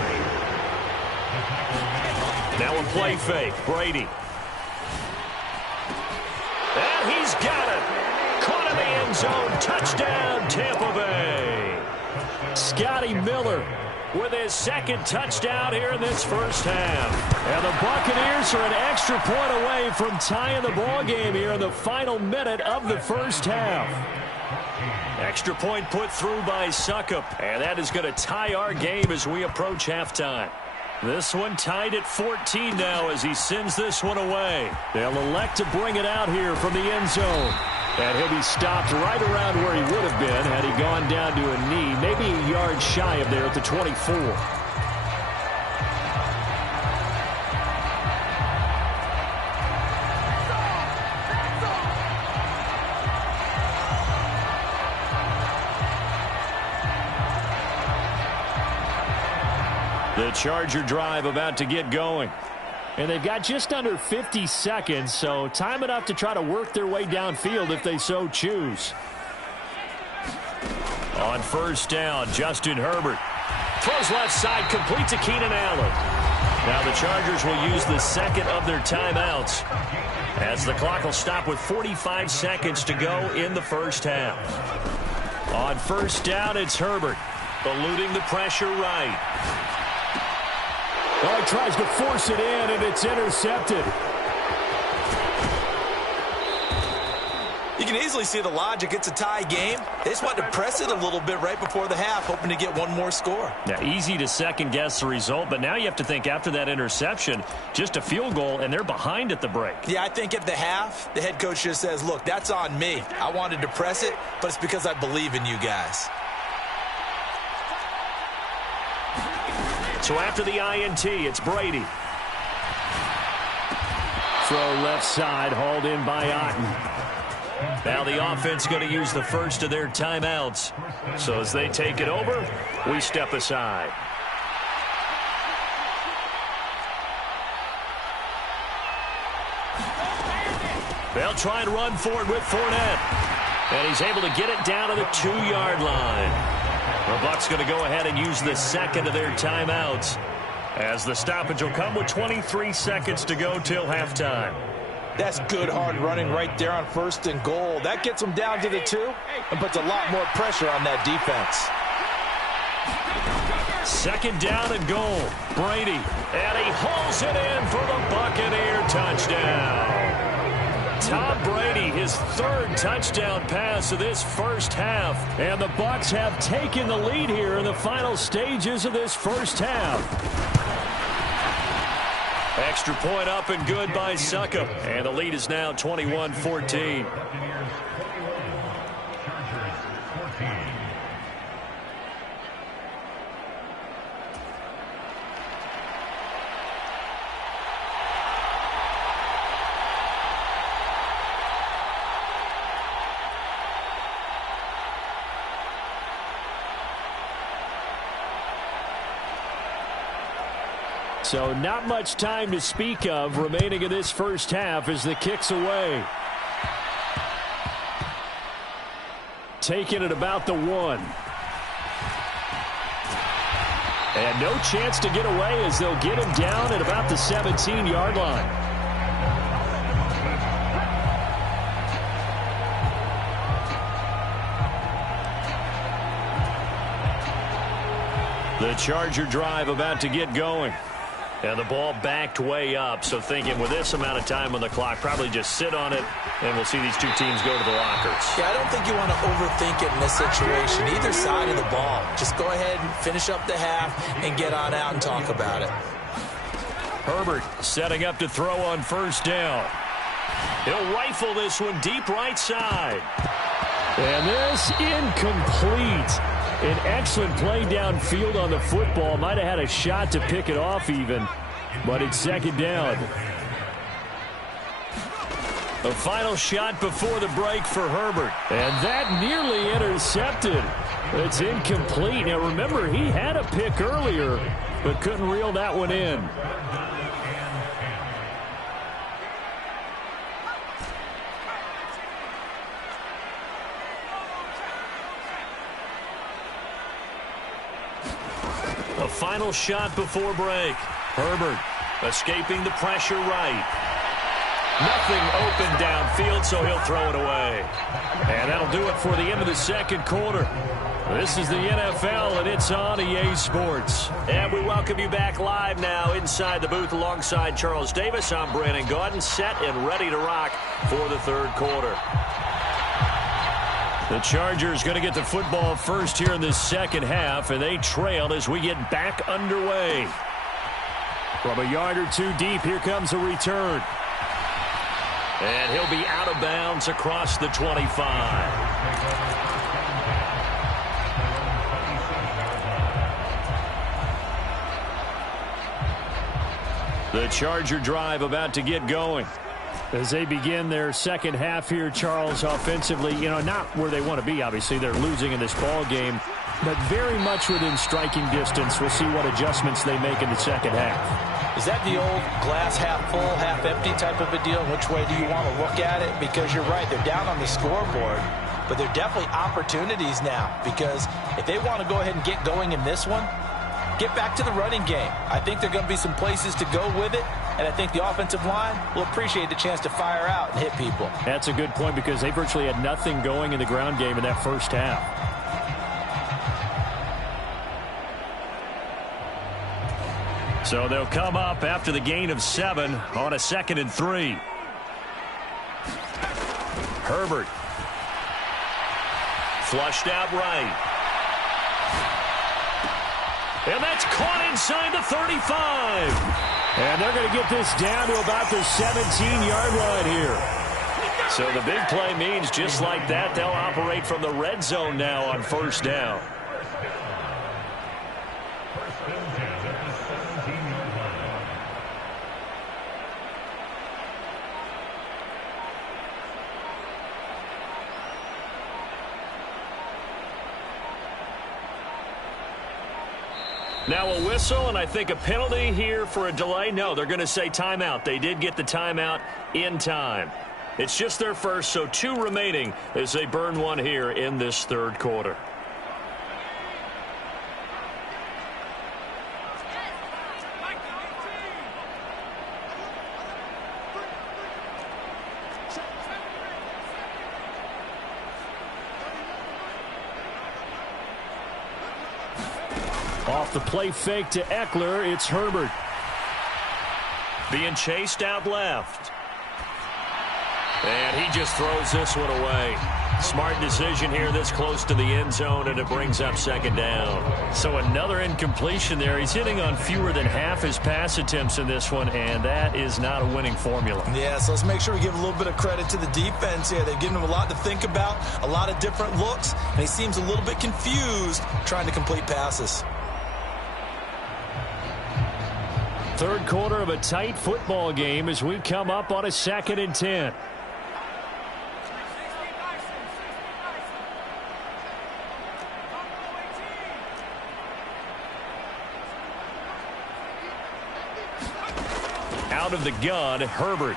Now a play fake, Brady. And he's got it. Caught in the end zone. Touchdown, Tampa Bay. Scotty Miller with his 2nd touchdown here in this 1st half. And the Buccaneers are an extra point away from tying the ball game here in the final minute of the 1st half. Extra point put through by Suckup. And that is going to tie our game as we approach halftime. This one tied at 14 now as he sends this one away. They'll elect to bring it out here from the end zone. And he'll be stopped right around where he would have been had he gone down to a knee, maybe a yard shy of there at the 24. The Charger drive about to get going. And they've got just under 50 seconds, so time enough to try to work their way downfield if they so choose. On first down, Justin Herbert throws left side, complete to Keenan Allen. Now the Chargers will use the second of their timeouts as the clock will stop with 45 seconds to go in the first half. On first down, it's Herbert, eluding the pressure right. Oh, he tries to force it in, and it's intercepted. You can easily see the logic. It's a tie game. They just want to press it a little bit right before the half, hoping to get one more score. Yeah, easy to second-guess the result, but now you have to think after that interception, just a field goal, and they're behind at the break. Yeah, I think at the half, the head coach just says, look, that's on me. I wanted to press it, but it's because I believe in you guys. So after the INT, it's Brady. Throw left side, hauled in by Otten. Now the offense going to use the first of their timeouts. So as they take it over, we step aside. They'll try and run for it with Fournette. And he's able to get it down to the 2-yard line. The Bucs going to go ahead and use the second of their timeouts as the stoppage will come with 23 seconds to go till halftime. That's good hard running right there on first and goal. That gets them down to the 2 and puts a lot more pressure on that defense. Second down and goal. Brady, and he hauls it in for the Buccaneer touchdown. Tom Brady, his third touchdown pass of this first half. And the Bucs have taken the lead here in the final stages of this first half. Extra point up and good by Suckup. And the lead is now 21-14. So not much time to speak of remaining in this first half as the kick's away. Taking it about the 1. And no chance to get away as they'll get him down at about the 17-yard line. The Charger drive about to get going. And the ball backed way up, so thinking with this amount of time on the clock, probably just sit on it, and we'll see these two teams go to the lockers. Yeah, I don't think you want to overthink it in this situation. Either side of the ball. Just go ahead and finish up the half and get on out and talk about it. Herbert setting up to throw on first down. He'll rifle this one deep right side. And this incomplete. An excellent play downfield on the football. Might have had a shot to pick it off even, but it's second down. The final shot before the break for Herbert. And that nearly intercepted. It's incomplete. Now remember, he had a pick earlier, but couldn't reel that one in. A final shot before break. Herbert escaping the pressure right. Nothing open downfield, so he'll throw it away. And that'll do it for the end of the second quarter. This is the NFL, and it's on EA Sports. And we welcome you back live now inside the booth alongside Charles Davis. I'm Brandon Gaudin, set and ready to rock for the third quarter. The Chargers going to get the football first here in the second half, and they trail as we get back underway. From a yard or two deep, here comes a return. And he'll be out of bounds across the 25. The Charger drive about to get going. As they begin their second half here, Charles, offensively, not where they want to be, obviously. They're losing in this ball game, but very much within striking distance. We'll see what adjustments they make in the second half. Is that the old glass half full, half empty type of a deal? Which way do you want to look at it? Because you're right, they're down on the scoreboard, but they're definitely opportunities now, because if they want to go ahead and get going in this one, get back to the running game. I think there are going to be some places to go with it, and I think the offensive line will appreciate the chance to fire out and hit people. That's a good point, because they virtually had nothing going in the ground game in that first half. So they'll come up after the gain of 7 on a 2nd and 3. Herbert. Flushed out right. And that's caught inside the 35. And they're going to get this down to about the 17-yard line here. So the big play means just like that, they'll operate from the red zone now on first down. Now a whistle, and I think a penalty here for a delay. No, they're going to say timeout. They did get the timeout in time. It's just their first, so 2 remaining as they burn one here in this third quarter. Off the play fake to Eckler, it's Herbert. Being chased out left. And he just throws this one away. Smart decision here this close to the end zone, and it brings up 2nd down. So another incompletion there. He's hitting on fewer than half his pass attempts in this one, and that is not a winning formula. Yeah, so let's make sure we give a little bit of credit to the defense here. They've given him a lot to think about, a lot of different looks, and he seems a little bit confused trying to complete passes. Third quarter of a tight football game as we come up on a 2nd and 10. Out of the gun, Herbert.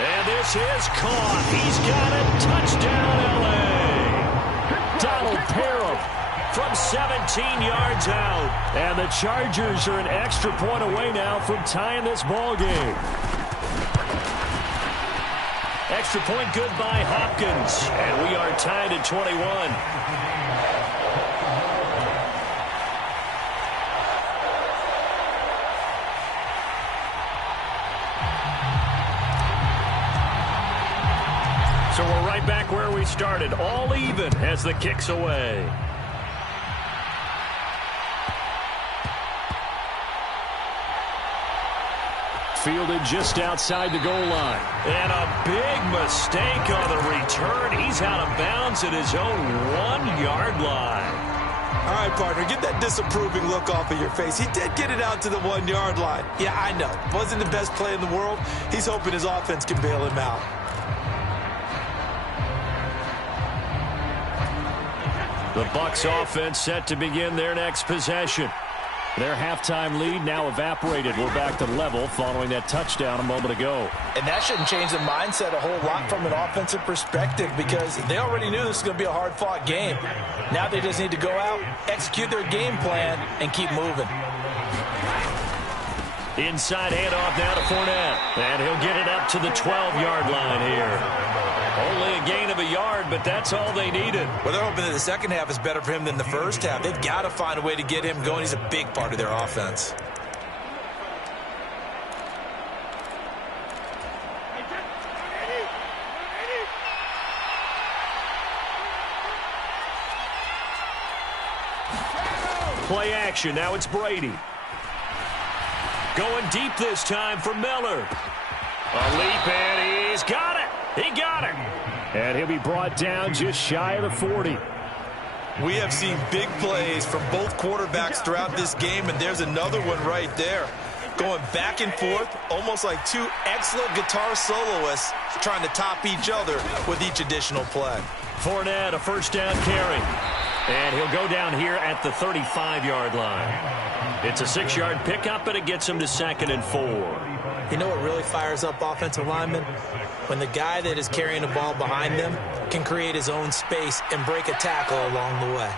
And this is caught. He's got it. Touchdown, L.A. Donald Parham from 17 yards out. And the Chargers are an extra point away now from tying this ball game. Extra point good by Hopkins. And we are tied at 21. So we're right back where we started, all even as the kick's away. Fielded just outside the goal line. And a big mistake on the return. He's out of bounds at his own 1-yard line. All right, partner, get that disapproving look off of your face. He did get it out to the 1-yard line. Yeah, I know. Wasn't the best play in the world. He's hoping his offense can bail him out. The Bucs offense set to begin their next possession. Their halftime lead now evaporated. We're back to level following that touchdown a moment ago. And that shouldn't change the mindset a whole lot from an offensive perspective, because they already knew this was going to be a hard-fought game. Now they just need to go out, execute their game plan, and keep moving. Inside handoff now to Fournette. And he'll get it up to the 12-yard line here. Only a gain of a yard, but that's all they needed. Well, they're hoping that the second half is better for him than the first half. They've got to find a way to get him going. He's a big part of their offense. Play action. Now it's Brady. Going deep this time for Miller. A leap, and he's got it. He got it. And he'll be brought down just shy of the 40. We have seen big plays from both quarterbacks throughout this game, and there's another one right there. Going back and forth, almost like two excellent guitar soloists trying to top each other with each additional play. Fournette, a first down carry. And he'll go down here at the 35-yard line. It's a 6-yard pickup, and it gets him to 2nd and 4. You know what really fires up offensive linemen? When the guy that is carrying the ball behind them can create his own space and break a tackle along the way.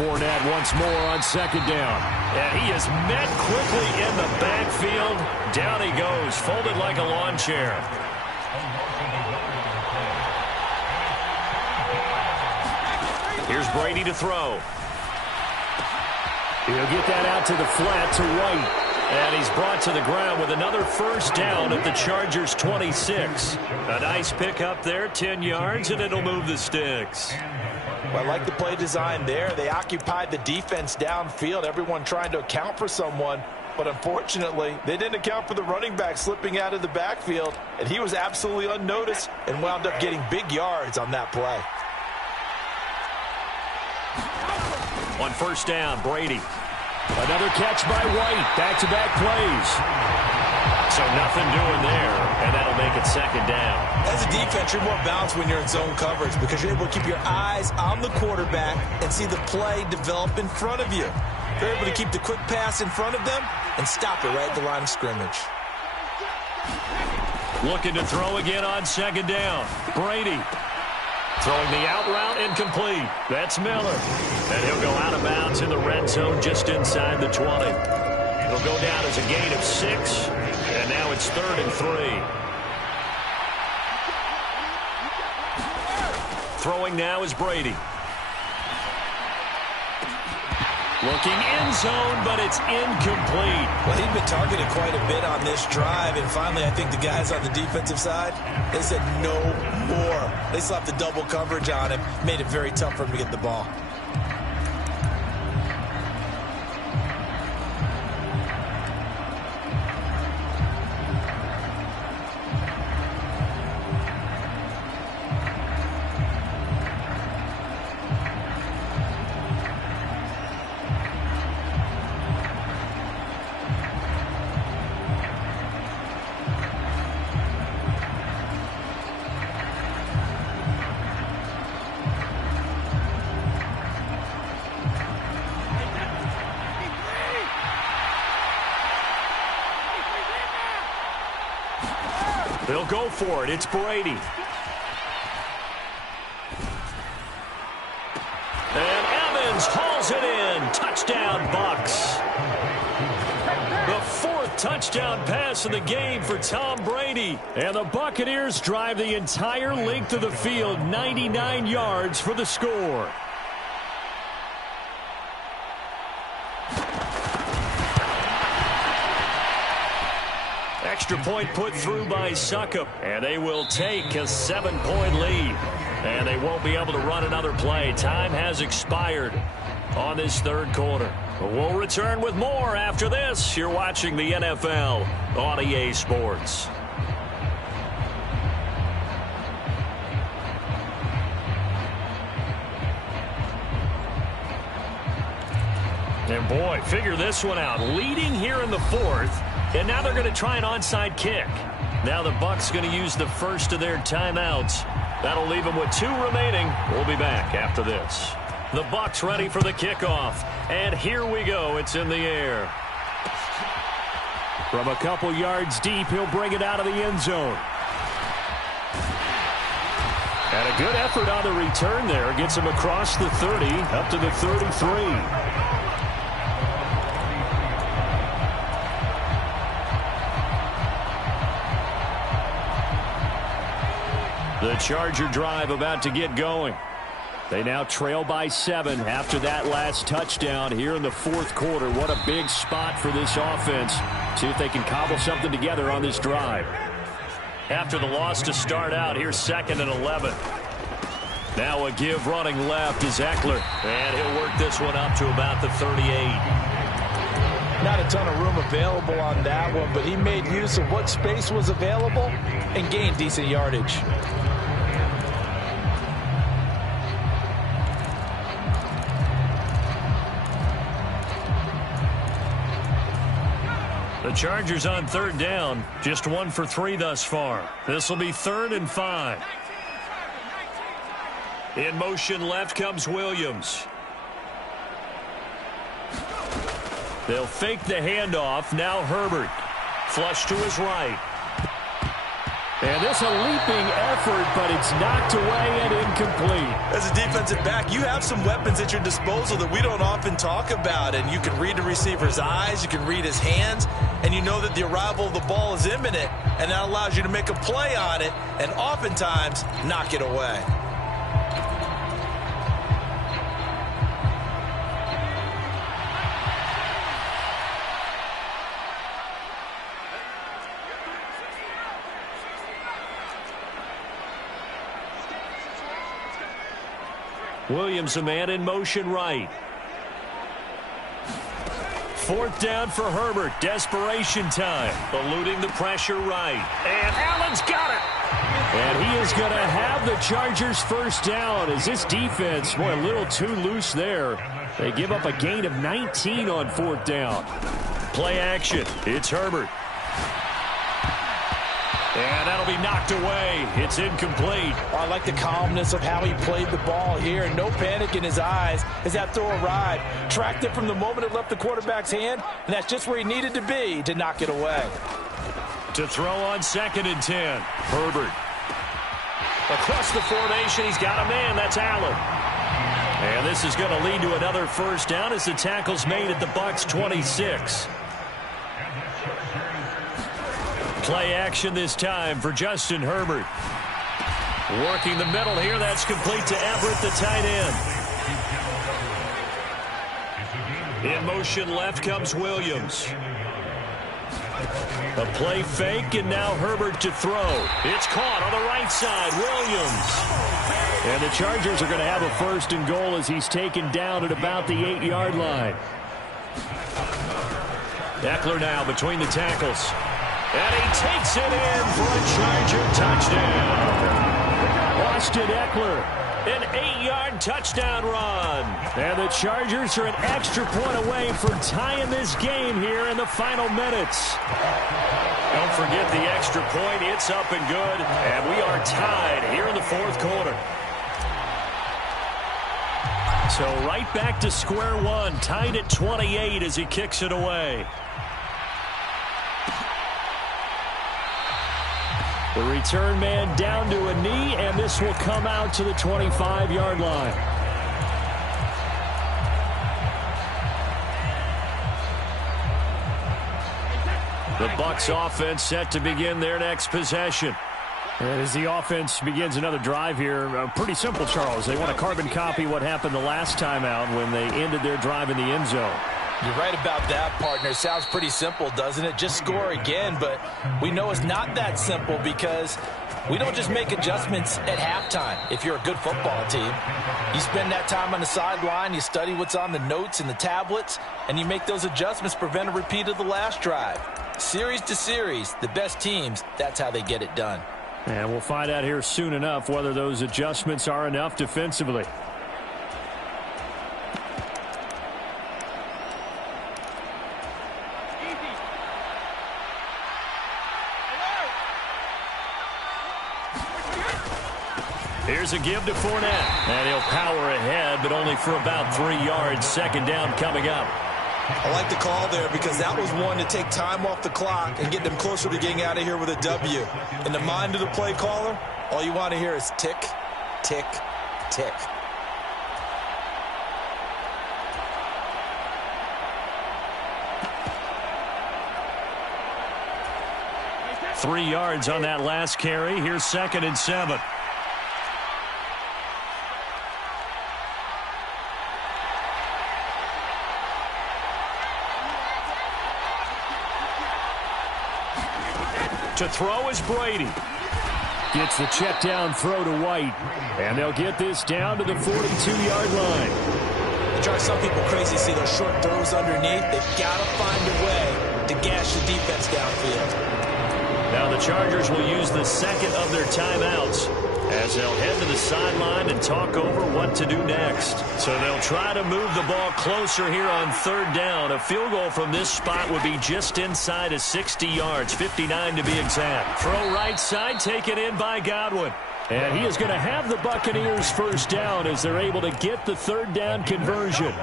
Fournette once more on 2nd down. And he is met quickly in the backfield. Down he goes, folded like a lawn chair. Here's Brady to throw. He'll get that out to the flat to White. And he's brought to the ground with another first down at the Chargers' 26. A nice pickup there, 10 yards, and it'll move the sticks. Well, I like the play design there. They occupied the defense downfield, everyone trying to account for someone. But unfortunately, they didn't account for the running back slipping out of the backfield. And he was absolutely unnoticed and wound up getting big yards on that play. On first down, Brady. Another catch by White. Back-to-back plays. So nothing doing there, and that'll make it 2nd down. As a defense, you're more balanced when you're in zone coverage because you're able to keep your eyes on the quarterback and see the play develop in front of you. You're able to keep the quick pass in front of them and stop it right at the line of scrimmage. Looking to throw again on 2nd down. Brady. Throwing the out route incomplete. That's Miller. And he'll go out of bounds in the red zone just inside the 20. It'll go down as a gain of 6. And now it's 3rd and 3. Throwing now is Brady. Looking end zone, but it's incomplete. Well, he'd been targeted quite a bit on this drive, and finally I think the guys on the defensive side, they said no more. They slapped the double coverage on him, made it very tough for him to get the ball. They'll go for it. It's Brady. And Evans hauls it in. Touchdown, Bucs. The 4th touchdown pass of the game for Tom Brady. And the Buccaneers drive the entire length of the field, 99 yards for the score. Extra point put through by Succop, and they will take a 7-point lead. And they won't be able to run another play. Time has expired on this 3rd quarter. We'll return with more after this. You're watching the NFL on EA Sports. And boy, figure this one out. Leading here in the 4th. And now they're going to try an onside kick. Now the Bucs going to use the first of their timeouts. That'll leave them with 2 remaining. We'll be back after this. The Bucs ready for the kickoff. And here we go. It's in the air. From a couple yards deep, he'll bring it out of the end zone. And a good effort on the return there. Gets him across the 30, up to the 33. The Charger drive about to get going. They now trail by 7 after that last touchdown here in the 4th quarter. What a big spot for this offense. See if they can cobble something together on this drive. After the loss to start out, here's 2nd and 11. Now a give running left is Eckler. And he'll work this one up to about the 38. Not a ton of room available on that one, but he made use of what space was available and gained decent yardage. The Chargers on third down, just 1 for 3 thus far. This will be 3rd and 5. In motion left comes Williams. They'll fake the handoff. Now Herbert. Flush to his right. And this a leaping effort, but it's knocked away and incomplete. As a defensive back, you have some weapons at your disposal that we don't often talk about. And you can read the receiver's eyes, you can read his hands, and you know that the arrival of the ball is imminent. And that allows you to make a play on it and oftentimes knock it away. Williams, a man in motion right. 4th down for Herbert. Desperation time. Eluding the pressure right. And Allen's got it. And he is going to have the Chargers first down as this defense, boy, a little too loose there. They give up a gain of 19 on 4th down. Play action. It's Herbert. And that'll be knocked away. It's incomplete. I like the calmness of how he played the ball here. No panic in his eyes as that throw arrived. Tracked it from the moment it left the quarterback's hand, and that's just where he needed to be to knock it away. To throw on 2nd and 10. Herbert. Across the formation, he's got a man. That's Allen. And this is going to lead to another first down as the tackle's made at the Bucs 26. Play action this time for Justin Herbert. Working the middle here. That's complete to Everett, the tight end. In motion left comes Williams. A play fake, and now Herbert to throw. It's caught on the right side. Williams. And the Chargers are going to have a 1st and goal as he's taken down at about the 8-yard line. Eckler now between the tackles. And he takes it in for a Charger touchdown. Austin Eckler. An 8-yard touchdown run. And the Chargers are an extra point away from tying this game here in the final minutes. Don't forget the extra point. It's up and good. And we are tied here in the 4th quarter. So right back to square one. Tied at 28 as he kicks it away. The return man down to a knee, and this will come out to the 25-yard line. The Bucs offense set to begin their next possession. And as the offense begins another drive here, pretty simple, Charles. They want to carbon copy what happened the last time out when they ended their drive in the end zone. You're right about that, partner. Sounds pretty simple, doesn't it? Just score again, but we know it's not that simple because we don't just make adjustments at halftime. If you're a good football team, you spend that time on the sideline, you study what's on the notes and the tablets, and you make those adjustments, prevent a repeat of the last drive. Series to series, the best teams, that's how they get it done. And we'll find out here soon enough whether those adjustments are enough defensively. Here's a give to Fournette. And he'll power ahead, but only for about 3 yards. 2nd down coming up. I like the call there because that was one to take time off the clock and get them closer to getting out of here with a W. In the mind of the play caller, all you want to hear is tick, tick, tick. Three yards on that last carry. Here's 2nd and 7. To throw is Brady. Gets the check down throw to White. And they'll get this down to the 42-yard line. It drives some people crazy to see those short throws underneath. They've got to find a way to gash the defense downfield. Now the Chargers will use the second of their timeouts as they'll head to the sideline and talk over what to do next. So they'll try to move the ball closer here on third down. A field goal from this spot would be just inside of 60 yards, 59 to be exact. Throw right side, taken in by Godwin. And he is going to have the Buccaneers first down as they're able to get the third down conversion.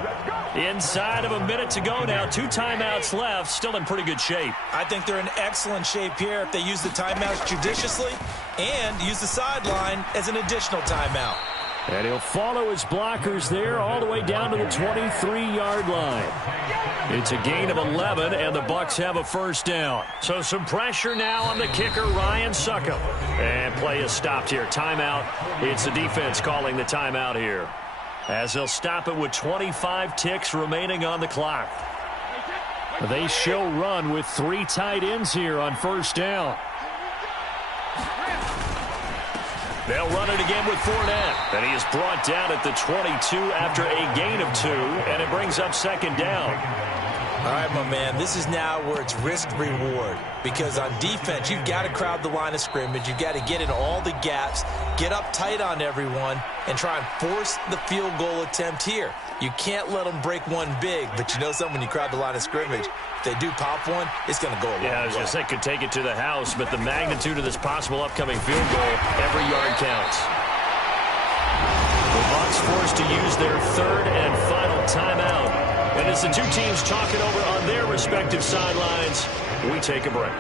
Inside of a minute to go now. 2 timeouts left. Still in pretty good shape. I think they're in excellent shape here if they use the timeouts judiciously and use the sideline as an additional timeout. And he'll follow his blockers there all the way down to the 23-yard line. It's a gain of 11, and the Bucs have a first down. So some pressure now on the kicker, Ryan Succop. And play is stopped here. Timeout. It's the defense calling the timeout here, as they'll stop it with 25 ticks remaining on the clock. They show run with 3 tight ends here on first down. They'll run it again with Fournette. And he is brought down at the 22 after a gain of 2, and it brings up second down. All right, my man, this is now where it's risk-reward. Because on defense, you've got to crowd the line of scrimmage. You've got to get in all the gaps, get up tight on everyone, and try and force the field goal attempt here. You can't let them break one big, but you know something, when you crowd the line of scrimmage, if they do pop one, it's going to go a long way. Yeah, I was going to say could take it to the house, but the magnitude of this possible upcoming field goal, every yard counts. The Bucs forced to use their third and final timeout. And as the two teams talk it over on their respective sidelines, we take a break.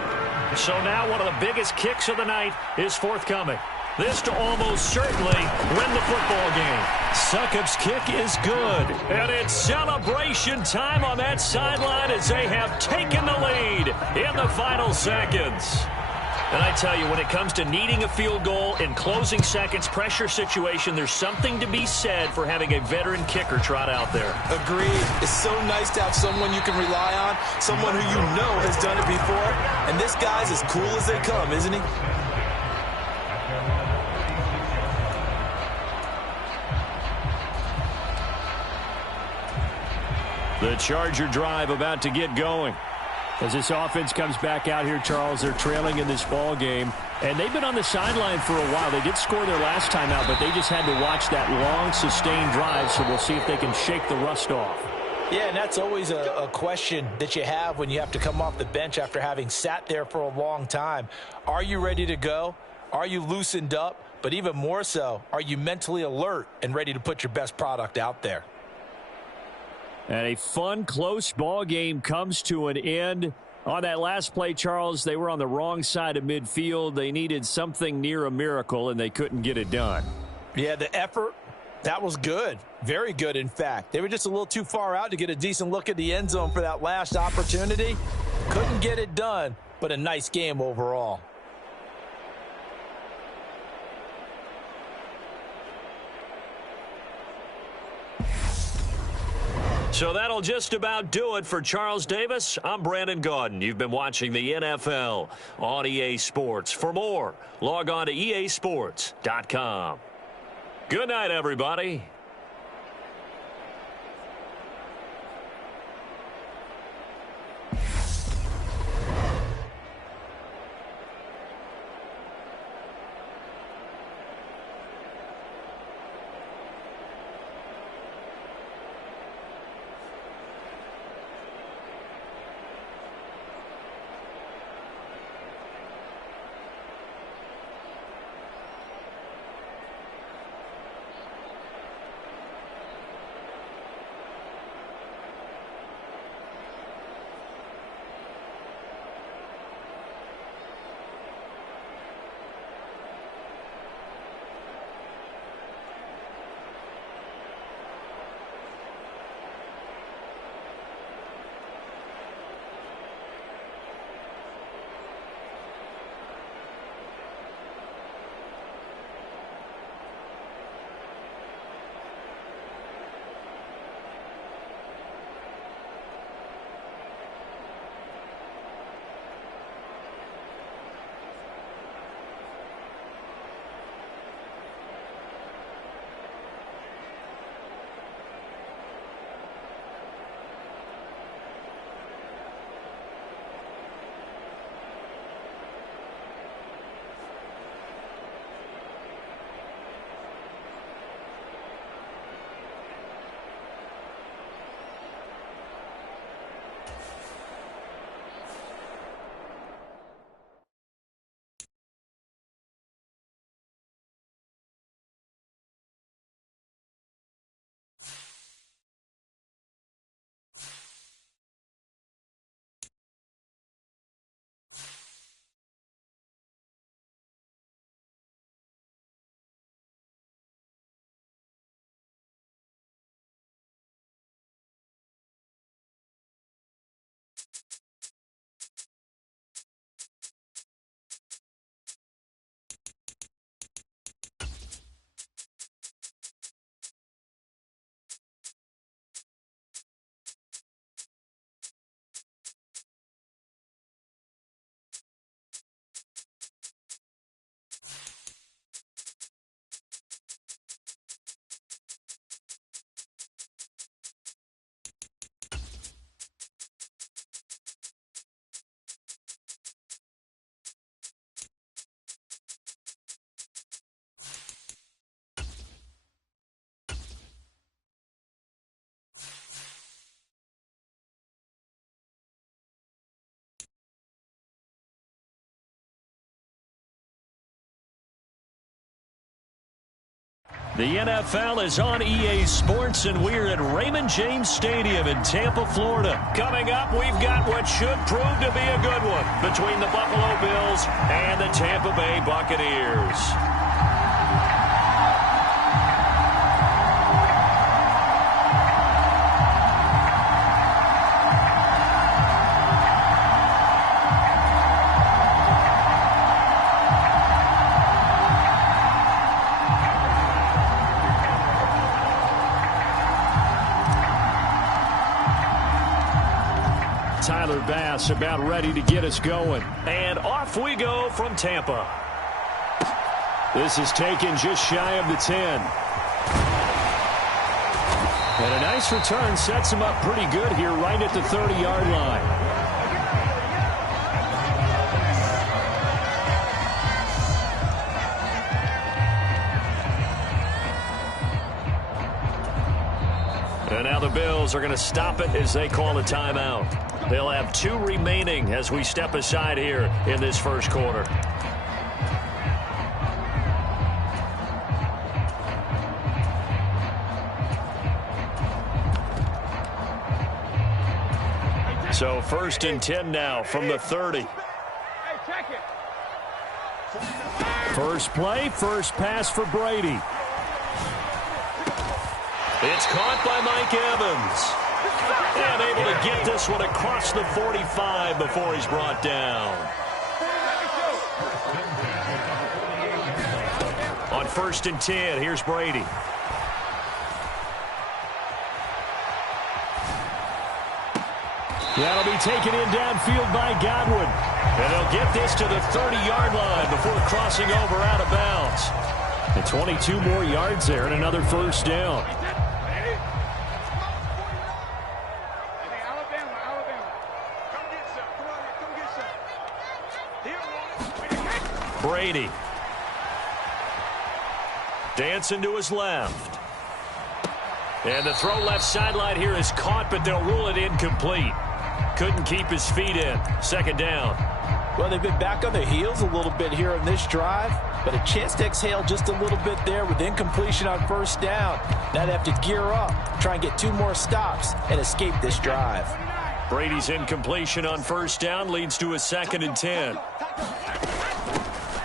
So now one of the biggest kicks of the night is forthcoming. This to almost certainly win the football game. Succop's kick is good. And it's celebration time on that sideline as they have taken the lead in the final seconds. And I tell you, when it comes to needing a field goal in closing seconds, pressure situation, there's something to be said for having a veteran kicker trot out there. Agreed. It's so nice to have someone you can rely on, someone who you know has done it before. And this guy's as cool as they come, isn't he? The Charger drive about to get going. As this offense comes back out here, Charles, they're trailing in this ball game. And they've been on the sideline for a while. They did score their last time out, but they just had to watch that long, sustained drive, so we'll see if they can shake the rust off. Yeah, and that's always a question that you have when you have to come off the bench after having sat there for a long time. Are you ready to go? Are you loosened up? But even more so, are you mentally alert and ready to put your best product out there? And a fun, close ball game comes to an end. On that last play, Charles, they were on the wrong side of midfield. They needed something near a miracle, and they couldn't get it done. Yeah, the effort, that was good. Very good, in fact. They were just a little too far out to get a decent look at the end zone for that last opportunity. Couldn't get it done, but a nice game overall. So that'll just about do it for Charles Davis. I'm Brandon Gaudin. You've been watching the NFL on EA Sports. For more, log on to easports.com. Good night, everybody. The NFL is on EA Sports, and we're at Raymond James Stadium in Tampa, Florida. Coming up, we've got what should prove to be a good one between the Buffalo Bills and the Tampa Bay Buccaneers. Tyler Bass about ready to get us going. And off we go from Tampa. This is taken just shy of the 10. And a nice return sets him up pretty good here right at the 30-yard line. And now the Bills are going to stop it as they call a timeout. They'll have 2 remaining as we step aside here in this first quarter. So 1st and 10 now from the 30. First play, first pass for Brady. It's caught by Mike Evans. And able to get this one across the 45 before he's brought down. On 1st and 10, here's Brady. That'll be taken in downfield by Godwin. And they'll get this to the 30-yard line before crossing over out of bounds. And 22 more yards there and another first down. Brady. Dancing to his left. And the throw left sideline here is caught, but they'll rule it incomplete. Couldn't keep his feet in. 2nd down. Well, they've been back on their heels a little bit here in this drive, but a chance to exhale just a little bit there with incompletion on 1st down. Now they have to gear up, try and get 2 more stops, and escape this drive. Brady's incompletion on 1st down leads to a 2nd and 10.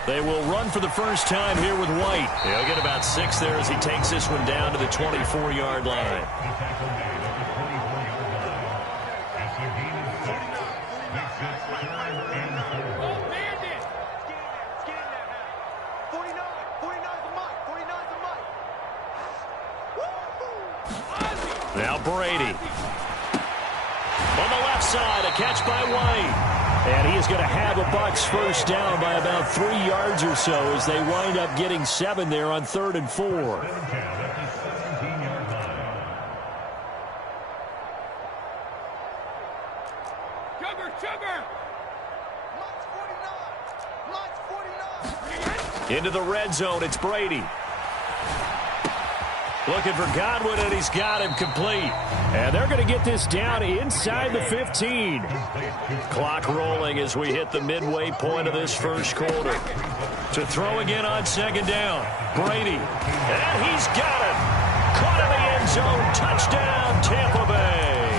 They will run for the first time here with White. He'll get about 6 there as he takes this one down to the 24-yard line. Now Brady. On the left side, a catch by White. And he is going to have a Bucs first down by about 3 yards or so as they wind up getting 7 there on 3rd and 4. Into the red zone, it's Brady. Looking for Godwin, and he's got him complete. And they're going to get this down inside the 15. Clock rolling as we hit the midway point of this first quarter. To throw again on 2nd down. Brady. And he's got it. Caught in the end zone. Touchdown, Tampa Bay.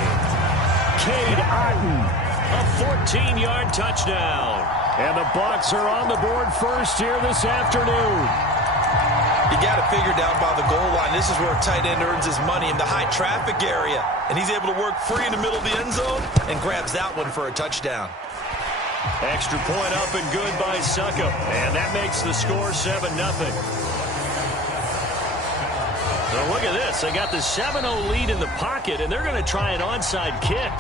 Cade Otton. A 14-yard touchdown. And the Bucs are on the board first here this afternoon. You got to figure down by the goal line. This is where a tight end earns his money in the high traffic area. And he's able to work free in the middle of the end zone and grabs that one for a touchdown. Extra point up and good by Succop. And that makes the score 7-0. So look at this. They got the 7-0 lead in the pocket, and they're going to try an onside kick.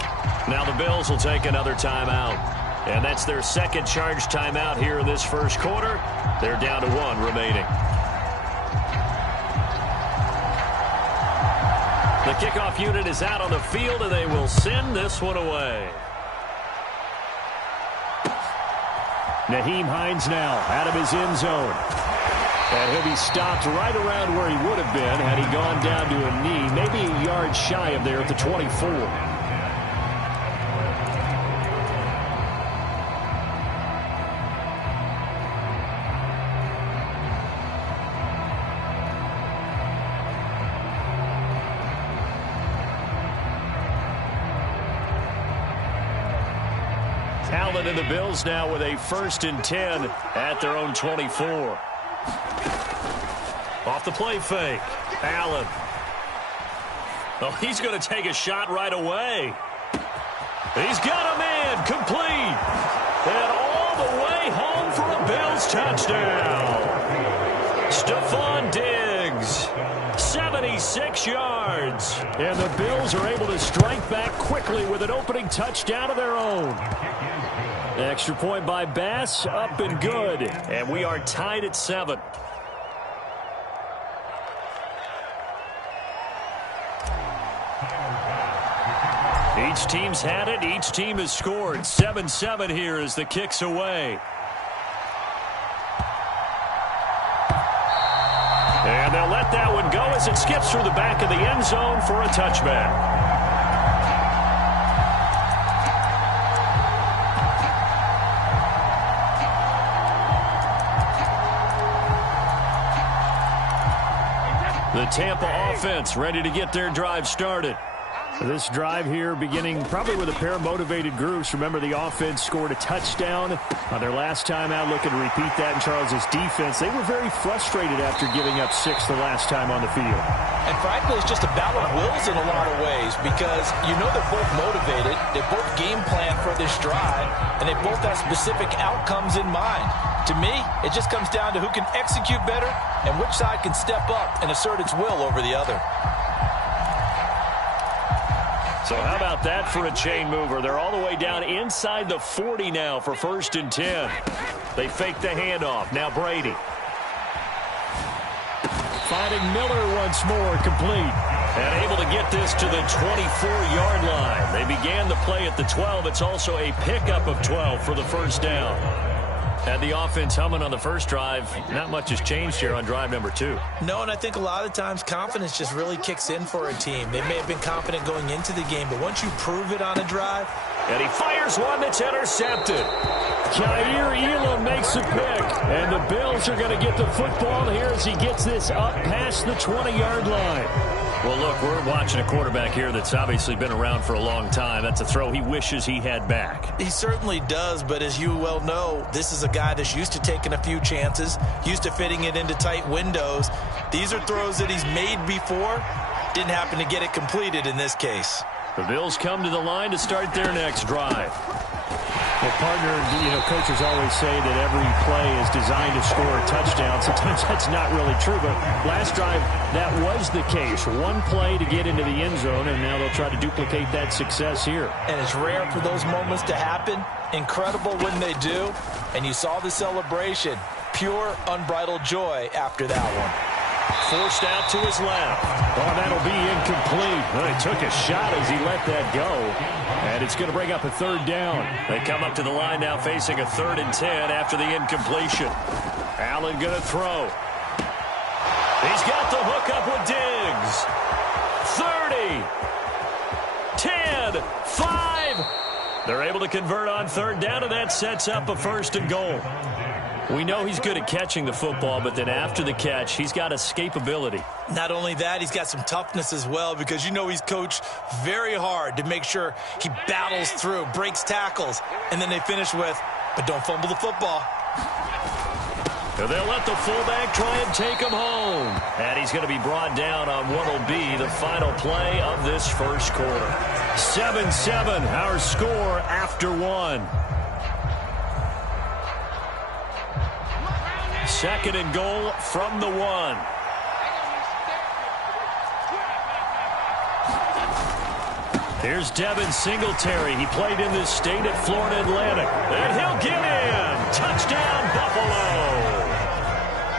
Now the Bills will take another timeout. And that's their 2nd charge timeout here in this first quarter. They're down to 1 remaining. The kickoff unit is out on the field, and they will send this one away. Nyheim Hines now out of his end zone. And he'll be stopped right around where he would have been had he gone down to a knee, maybe a yard shy of there at the 24. Allen and the Bills now with a 1st and 10 at their own 24. Off the play fake. Allen. Oh, he's going to take a shot right away. He's got a man complete. And all the way home for a Bills touchdown. Stephon Diggs, 76 yards. And the Bills are able to strike back quickly with an opening touchdown of their own. Extra point by Bass, up and good. And we are tied at 7. Each team's had it. Each team has scored. 7-7 here as the kick's away. And they'll let that one go as it skips through the back of the end zone for a touchback. The Tampa offense ready to get their drive started. This drive here beginning probably with a pair of motivated groups. Remember, the offense scored a touchdown on their last time out, looking to repeat that in Charles' defense. They were very frustrated after giving up 6 the last time on the field. And frankly, it's just a battle of wills in a lot of ways because you know they're both motivated, they both game plan for this drive, and they both have specific outcomes in mind. To me, it just comes down to who can execute better and which side can step up and assert its will over the other. So how about that for a chain mover? They're all the way down inside the 40 now for 1st and 10. They fake the handoff. Now Brady. Finding Miller once more, complete. And able to get this to the 24-yard line. They began the play at the 12. It's also a pickup of 12 for the 1st down. Had the offense humming on the first drive. Not much has changed here on drive number 2. No, and I think a lot of times confidence just really kicks in for a team. They may have been confident going into the game, but once you prove it on a drive. And he fires one that's intercepted. Jair Elam makes a pick. And the Bills are going to get the football here as he gets this up past the 20-yard line. Well, look, we're watching a quarterback here that's obviously been around for a long time. That's a throw he wishes he had back. He certainly does, but as you well know, this is a guy that's used to taking a few chances, used to fitting it into tight windows. These are throws that he's made before. Didn't happen to get it completed in this case. The Bills come to the line to start their next drive. Well, partner, coaches always say that every play is designed to score a touchdown. Sometimes that's not really true, but last drive, that was the case. One play to get into the end zone, and now they'll try to duplicate that success here. And it's rare for those moments to happen. Incredible when they do. And you saw the celebration. Pure, unbridled joy after that one. Forced out to his left. Oh, that'll be incomplete. Well, he took a shot as he let that go. And it's going to bring up a 3rd down. They come up to the line now facing a 3rd and 10 after the incompletion. Allen going to throw. He's got the hook up with Diggs. 30. 10. 5. They're able to convert on 3rd down, and that sets up a 1st and goal. We know he's good at catching the football, but then after the catch, he's got escapability. Not only that, he's got some toughness as well because you know he's coached very hard to make sure he battles through, breaks tackles, and then they finish with, but don't fumble the football. And they'll let the fullback try and take him home. And he's going to be brought down on what will be the final play of this first quarter. 7-7, our score after 1. 2nd and goal from the 1. Here's Devin Singletary. He played in this state at Florida Atlantic. And he'll get in. Touchdown, Buffalo.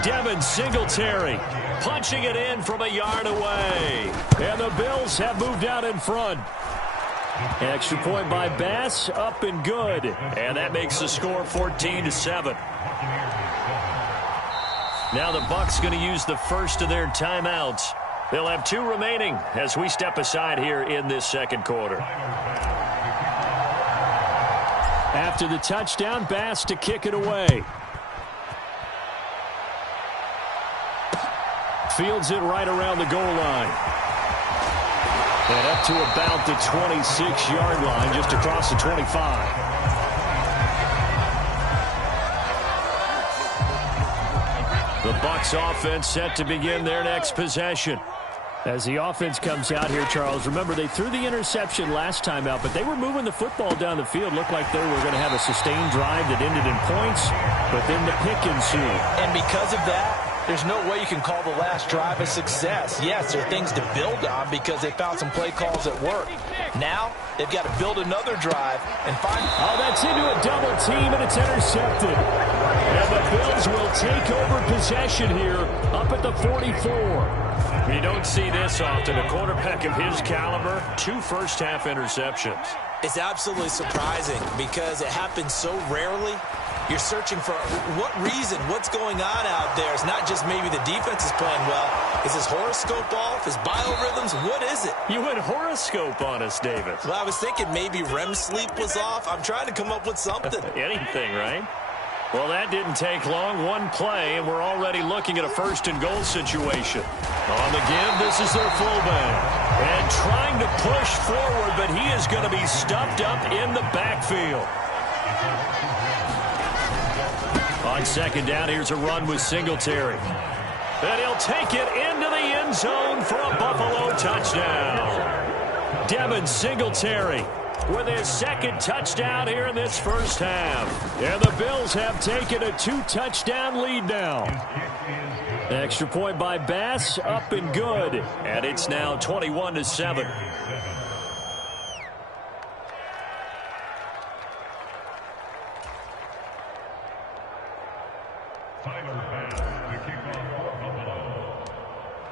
Devin Singletary punching it in from a yard away. And the Bills have moved out in front. Extra point by Bass, up and good. And that makes the score 14-7. Now the Bucs going to use the first of their timeouts. They'll have 2 remaining as we step aside here in this 2nd quarter. After the touchdown, Bass to kick it away. Fields it right around the goal line. And up to about the 26-yard line, just across the 25. The Bucs offense set to begin their next possession. As the offense comes out here, Charles, remember they threw the interception last time out, but they were moving the football down the field. Looked like they were going to have a sustained drive that ended in points, but then the pick ensued. And because of that, there's no way you can call the last drive a success. Yes, there are things to build on because they found some play calls that work. Now, they've got to build another drive and find... Oh, that's into a double team, and it's intercepted. And the Bills will take over possession here up at the 44. You don't see this often. A quarterback of his caliber, 2 first-half interceptions. It's absolutely surprising because it happens so rarely. You're searching for what reason, what's going on out there. It's not just maybe the defense is playing well. Is his horoscope off? His biorhythms? What is it? You went horoscope on us, David. Well, I was thinking maybe REM sleep was off. I'm trying to come up with something. Anything, right? Well, that didn't take long. One play, and we're already looking at a first-and-goal situation. On the give, this is their fullback. And trying to push forward, but he is going to be stuffed up in the backfield. On second down, here's a run with Singletary. And he'll take it into the end zone for a Buffalo touchdown. Devin Singletary with his second touchdown here in this first half. And the Bills have taken a 2-touchdown lead now. Extra point by Bass, up and good. And it's now 21-7.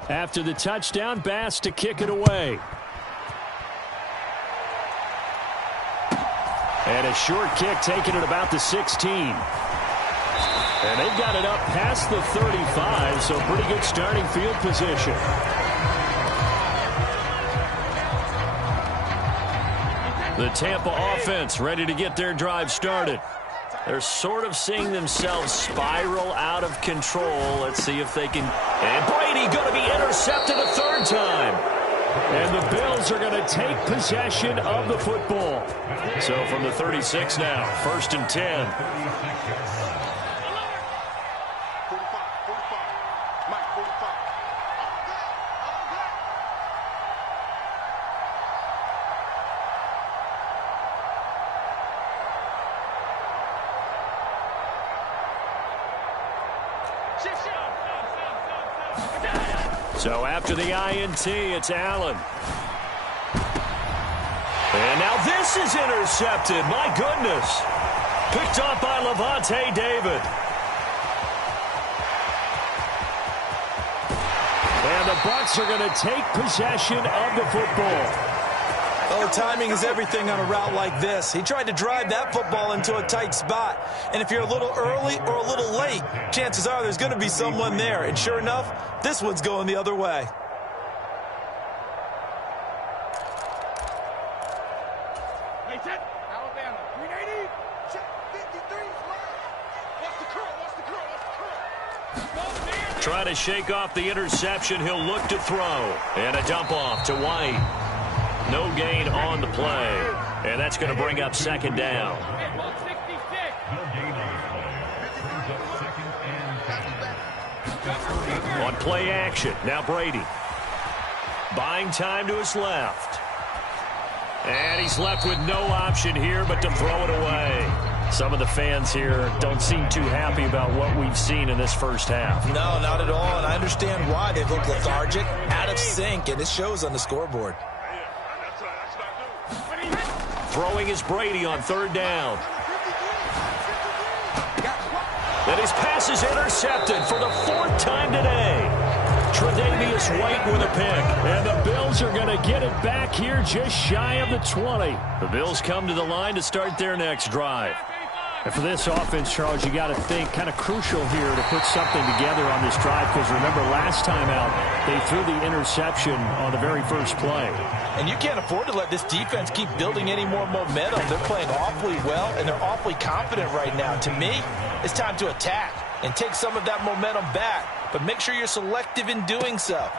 After the touchdown, Bass to kick it away. And a short kick taken at about the 16. And they've got it up past the 35, so pretty good starting field position. The Tampa offense ready to get their drive started. They're sort of seeing themselves spiral out of control. Let's see if they can. And Brady going to be intercepted a third time. And the Bills are going to take possession of the football. So from the 36 now, 1st and 10. So after the INT, it's Allen. And now this is intercepted. My goodness. Picked off by Levante David. And the Bucs are going to take possession of the football. Oh, timing is everything on a route like this. He tried to drive that football into a tight spot. And if you're a little early or a little late, chances are there's going to be someone there. And sure enough, this one's going the other way. Alabama, 380, 53, what's the curl? Try to shake off the interception. He'll look to throw. And a dump off to White. No gain on the play. And that's going to bring up second down. On play action, now Brady. Buying time to his left. And he's left with no option here but to throw it away. Some of the fans here don't seem too happy about what we've seen in this first half. No, not at all, and I understand why. They look lethargic, out of sync, and it shows on the scoreboard. Throwing is Brady on third down. And his pass is intercepted for the 4th time today. Tre'Davious White with a pick. And the Bills are going to get it back here just shy of the 20. The Bills come to the line to start their next drive. And for this offense, Charles, you got to think kind of crucial here to put something together on this drive, because remember last time out they threw the interception on the very first play. And you can't afford to let this defense keep building any more momentum. They're playing awfully well, and they're awfully confident right now. To me, it's time to attack and take some of that momentum back, but make sure you're selective in doing so.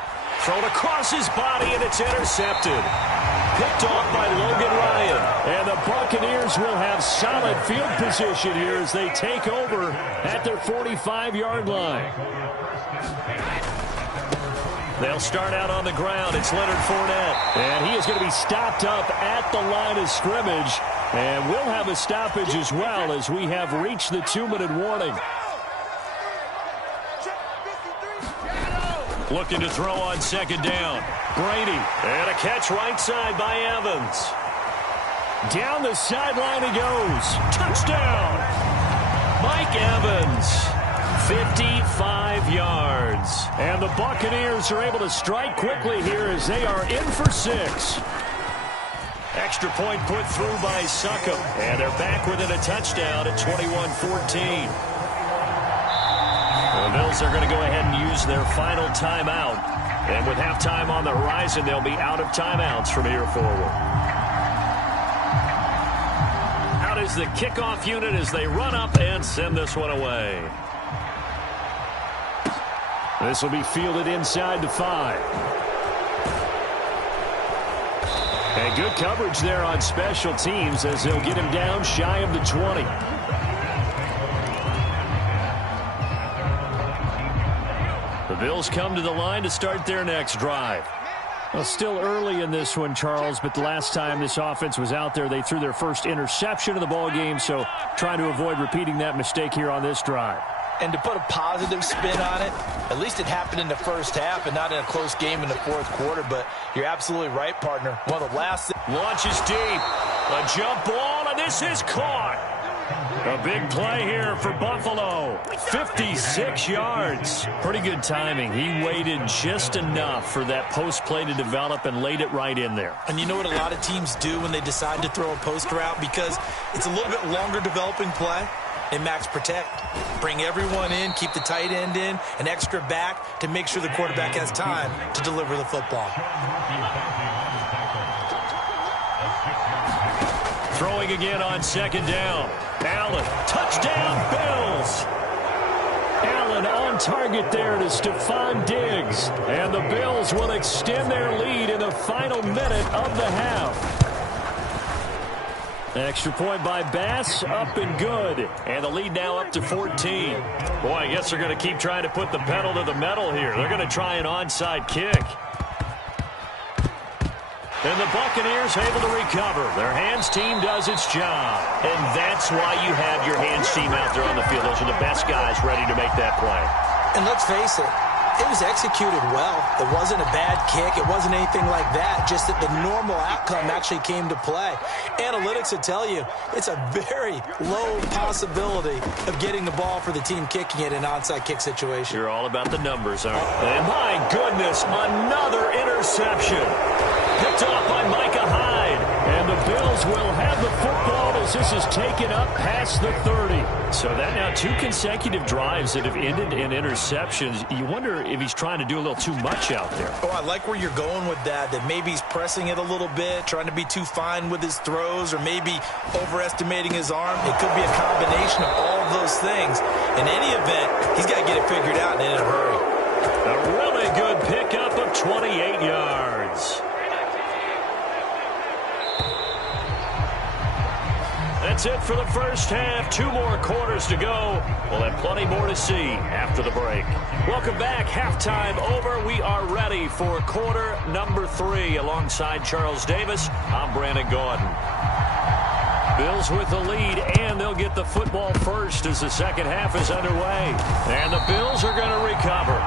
Thrown across his body, and it's intercepted. picked off by Logan Ryan. And the Buccaneers will have solid field position here as they take over at their 45-yard line. They'll start out on the ground. It's Leonard Fournette. And he is going to be stopped up at the line of scrimmage. And we'll have a stoppage as well as we have reached the 2-minute warning. Looking to throw on second down. Brady. And a catch right side by Evans. Down the sideline he goes. Touchdown. Mike Evans. 55 yards. And the Buccaneers are able to strike quickly here as they are in for 6. Extra point put through by Succop. And they're back within a touchdown at 21-14. The Bills are going to go ahead and use their final timeout. And with halftime on the horizon, they'll be out of timeouts from here forward. Out is the kickoff unit as they run up and send this one away. This will be fielded inside the 5. And good coverage there on special teams as they'll get him down shy of the 20. The Bills come to the line to start their next drive. Well, still early in this one, Charles, but the last time this offense was out there, they threw their first interception of the ball game, so trying to avoid repeating that mistake here on this drive. And to put a positive spin on it, at least it happened in the first half and not in a close game in the fourth quarter. But you're absolutely right, partner. One of the last... Launches deep. A jump ball, and this is caught. A big play here for Buffalo. 56 yards. Pretty good timing. He waited just enough for that post play to develop and laid it right in there. And you know what a lot of teams do when they decide to throw a post route? Because it's a little bit longer developing play. And max protect. Bring everyone in, keep the tight end in, an extra back to make sure the quarterback has time to deliver the football. Throwing again on second down. Allen, touchdown Bills. Allen on target there to Stephon Diggs. And the Bills will extend their lead in the final minute of the half. Extra point by Bass, up and good. And the lead now up to 14. Boy, I guess they're going to keep trying to put the pedal to the metal here. They're going to try an onside kick. And the Buccaneers able to recover. Their hands team does its job. And that's why you have your hands team out there on the field. Those are the best guys ready to make that play. And let's face it, it was executed well. It wasn't a bad kick. It wasn't anything like that. Just that the normal outcome actually came to play. Analytics will tell you it's a very low possibility of getting the ball for the team kicking it in an onside kick situation. You're all about the numbers, aren't you? And my goodness, another interception. Picked off by Micah Hyde. And the Bills will have the football as this is taken up past the 30. So that now 2 consecutive drives that have ended in interceptions. You wonder if he's trying to do a little too much out there. Oh, I like where you're going with that maybe he's pressing it a little bit, trying to be too fine with his throws, or maybe overestimating his arm. It could be a combination of all of those things. In any event, he's got to get it figured out and in a hurry. A really good pickup of 28 yards. That's it for the first half. 2 more quarters to go. We'll have plenty more to see after the break. Welcome back. Halftime over. We are ready for quarter number 3. Alongside Charles Davis, I'm Brandon Gordon. Bills with the lead, and they'll get the football first as the second half is underway. And the Bills are going to recover.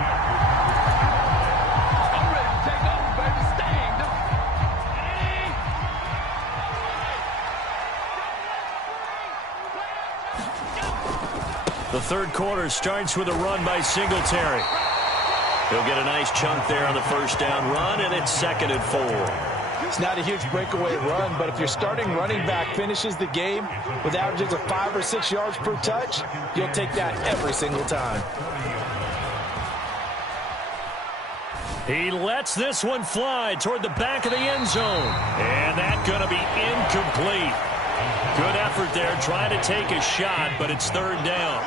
The third quarter starts with a run by Singletary. He'll get a nice chunk there on the first down run, and it's 2nd and 4. It's not a huge breakaway run, but if your starting running back finishes the game with averages of 5 or 6 yards per touch, you'll take that every single time. He lets this one fly toward the back of the end zone. And that's going to be incomplete. Good effort there, trying to take a shot, but it's 3rd down.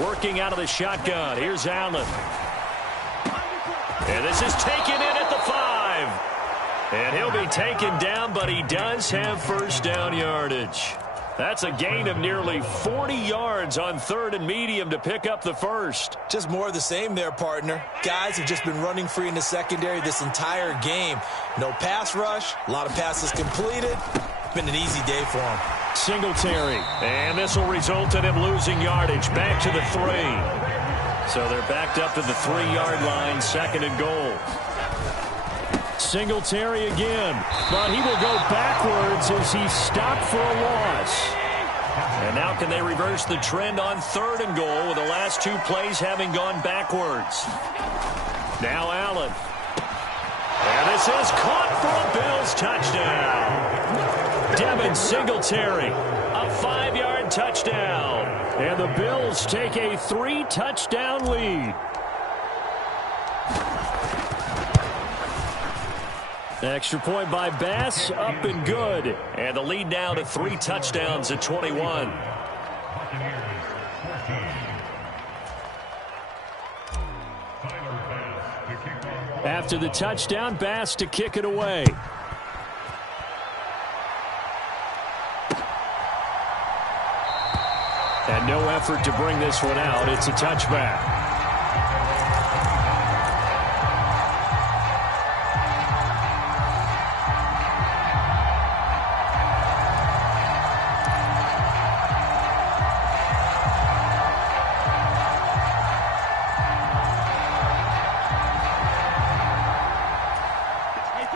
Working out of the shotgun. Here's Allen. And this is taken in at the 5. And he'll be taken down, but he does have first down yardage. That's a gain of nearly 40 yards on 3rd and medium to pick up the first. Just more of the same there, partner. Guys have just been running free in the secondary this entire game. No pass rush, a lot of passes completed. Been an easy day for him. Singletary. And this will result in him losing yardage back to the 3. So they're backed up to the 3-yard line, 2nd and goal. Singletary again, but he will go backwards as he's stopped for a loss. And now can they reverse the trend on 3rd and goal with the last 2 plays having gone backwards? Now Allen. And this is caught for a Bills touchdown. Devin Singletary, a 5-yard touchdown. And the Bills take a 3-touchdown lead. Extra point by Bass, up and good. And the lead now to 3 touchdowns at 21. After the touchdown, Bass to kick it away. And no effort to bring this one out. It's a touchback.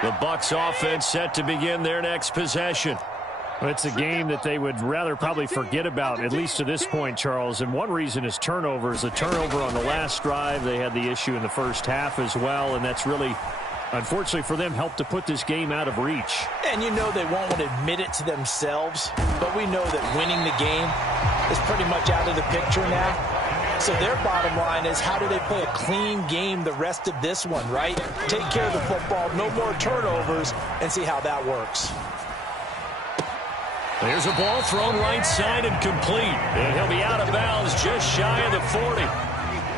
The Bucs offense set to begin their next possession. It's a game that they would rather probably forget about, at least to this point, Charles. And one reason is turnovers. A turnover on the last drive. They had the issue in the first half as well, and that's really, unfortunately for them, helped to put this game out of reach. And you know they won't want to admit it to themselves, but we know that winning the game is pretty much out of the picture now. So their bottom line is, how do they play a clean game the rest of this one, right? Take care of the football, no more turnovers, and see how that works. There's a ball thrown right side and complete. And he'll be out of bounds just shy of the 40.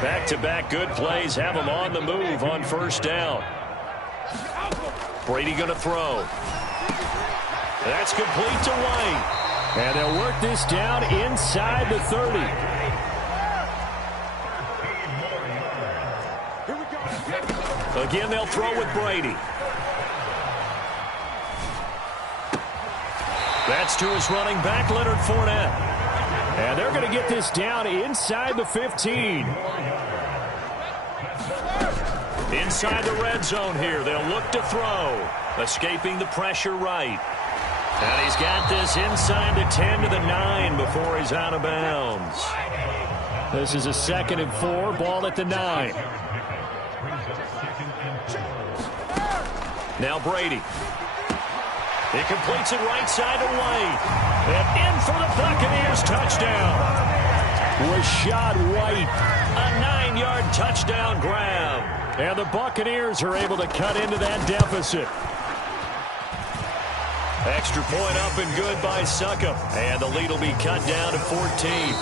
Back-to-back good plays have him on the move on first down. Brady going to throw. That's complete to White. And they'll work this down inside the 30. Again, they'll throw with Brady. That's to his running back, Leonard Fournette. And they're going to get this down inside the 15. Inside the red zone here. They'll look to throw. Escaping the pressure right. And he's got this inside the 10 to the 9 before he's out of bounds. This is a 2nd and 4, ball at the 9. Now Brady. He completes it right side to White. And in for the Buccaneers touchdown. Rashad White. A 9-yard touchdown grab. And the Buccaneers are able to cut into that deficit. Extra point up and good by Succop. And the lead will be cut down to 14.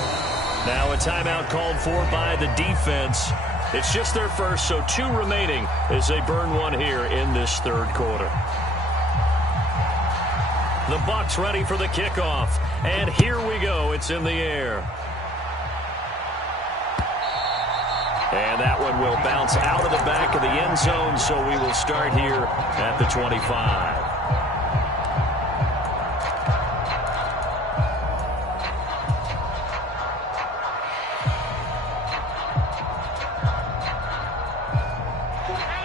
Now a timeout called for by the defense. It's just their first, so 2 remaining as they burn one here in this 3rd quarter. The Bucs ready for the kickoff. And here we go. It's in the air. And that one will bounce out of the back of the end zone, so we will start here at the 25.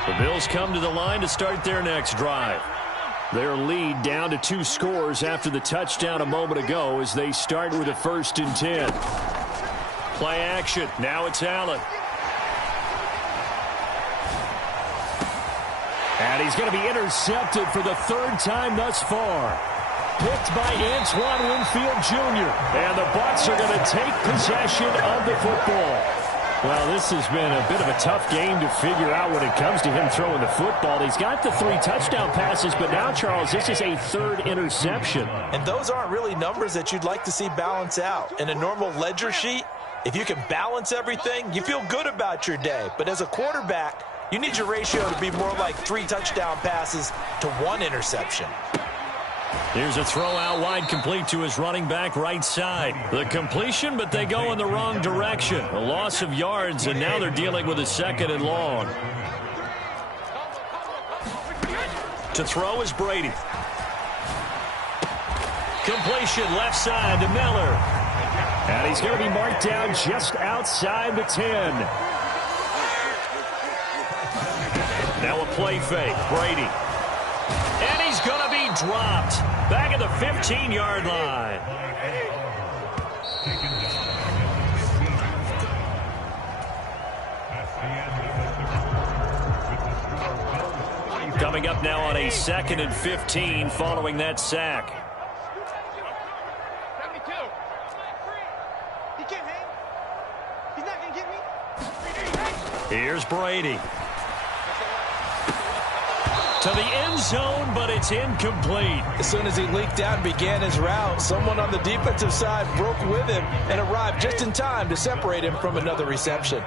The Bills come to the line to start their next drive. Their lead down to 2 scores after the touchdown a moment ago as they start with a 1st and 10. Play action. Now it's Allen. And he's going to be intercepted for the 3rd time thus far. Picked by Antoine Winfield Jr. And the Bucs are going to take possession of the football. Well, this has been a bit of a tough game to figure out when it comes to him throwing the football. He's got the 3 touchdown passes, but now, Charles, this is a 3rd interception. And those aren't really numbers that you'd like to see balance out. In a normal ledger sheet, If you can balance everything, you feel good about your day. But as a quarterback, you need your ratio to be more like 3 touchdown passes to 1 interception. Here's a throw out wide, complete to his running back right side. The completion, but they go in the wrong direction. A loss of yards, and now they're dealing with a 2nd and long. To throw is Brady. Completion left side to Miller. And he's going to be marked down just outside the 10. Now a play fake. Brady. And he's going to be dropped. Back at the 15-yard line. Coming up now on a 2nd and 15 following that sack. Here's Brady. To the end zone, but it's incomplete. As soon as he leaked out and began his route, someone on the defensive side broke with him and arrived just in time to separate him from another reception.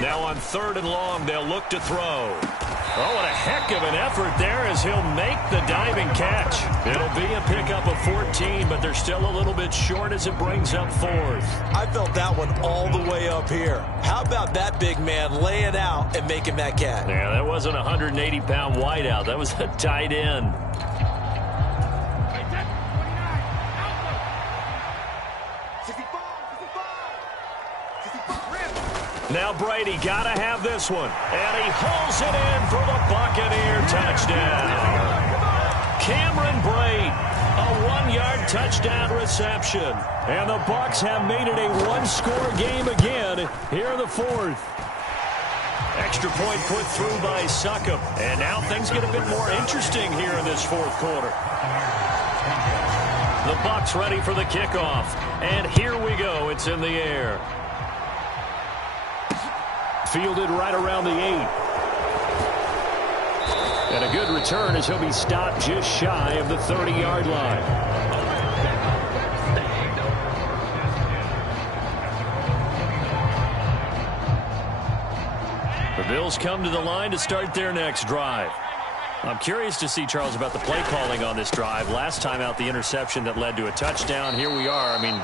Now on 3rd and long, they'll look to throw. Oh, what a heck of an effort there as he'll make the diving catch. It'll be a pickup of 14, but they're still a little bit short as it brings up 4th. I felt that one all the way up here. How about that big man laying out and making that catch? Yeah, that wasn't a 180-pound wideout. That was a tight end. Now Brady got to have this one. And he hauls it in for the Buccaneer touchdown. Cameron Brate, a 1-yard touchdown reception. And the Bucs have made it a 1-score game again here in the 4th. Extra point put through by Succop. And now things get a bit more interesting here in this 4th quarter. The Bucs ready for the kickoff. And here we go. It's in the air. Fielded right around the 8. And a good return as he'll be stopped just shy of the 30-yard line. The Bills come to the line to start their next drive. I'm curious to see, Charles, about the play calling on this drive. Last time out, the interception that led to a touchdown. Here we are. I mean,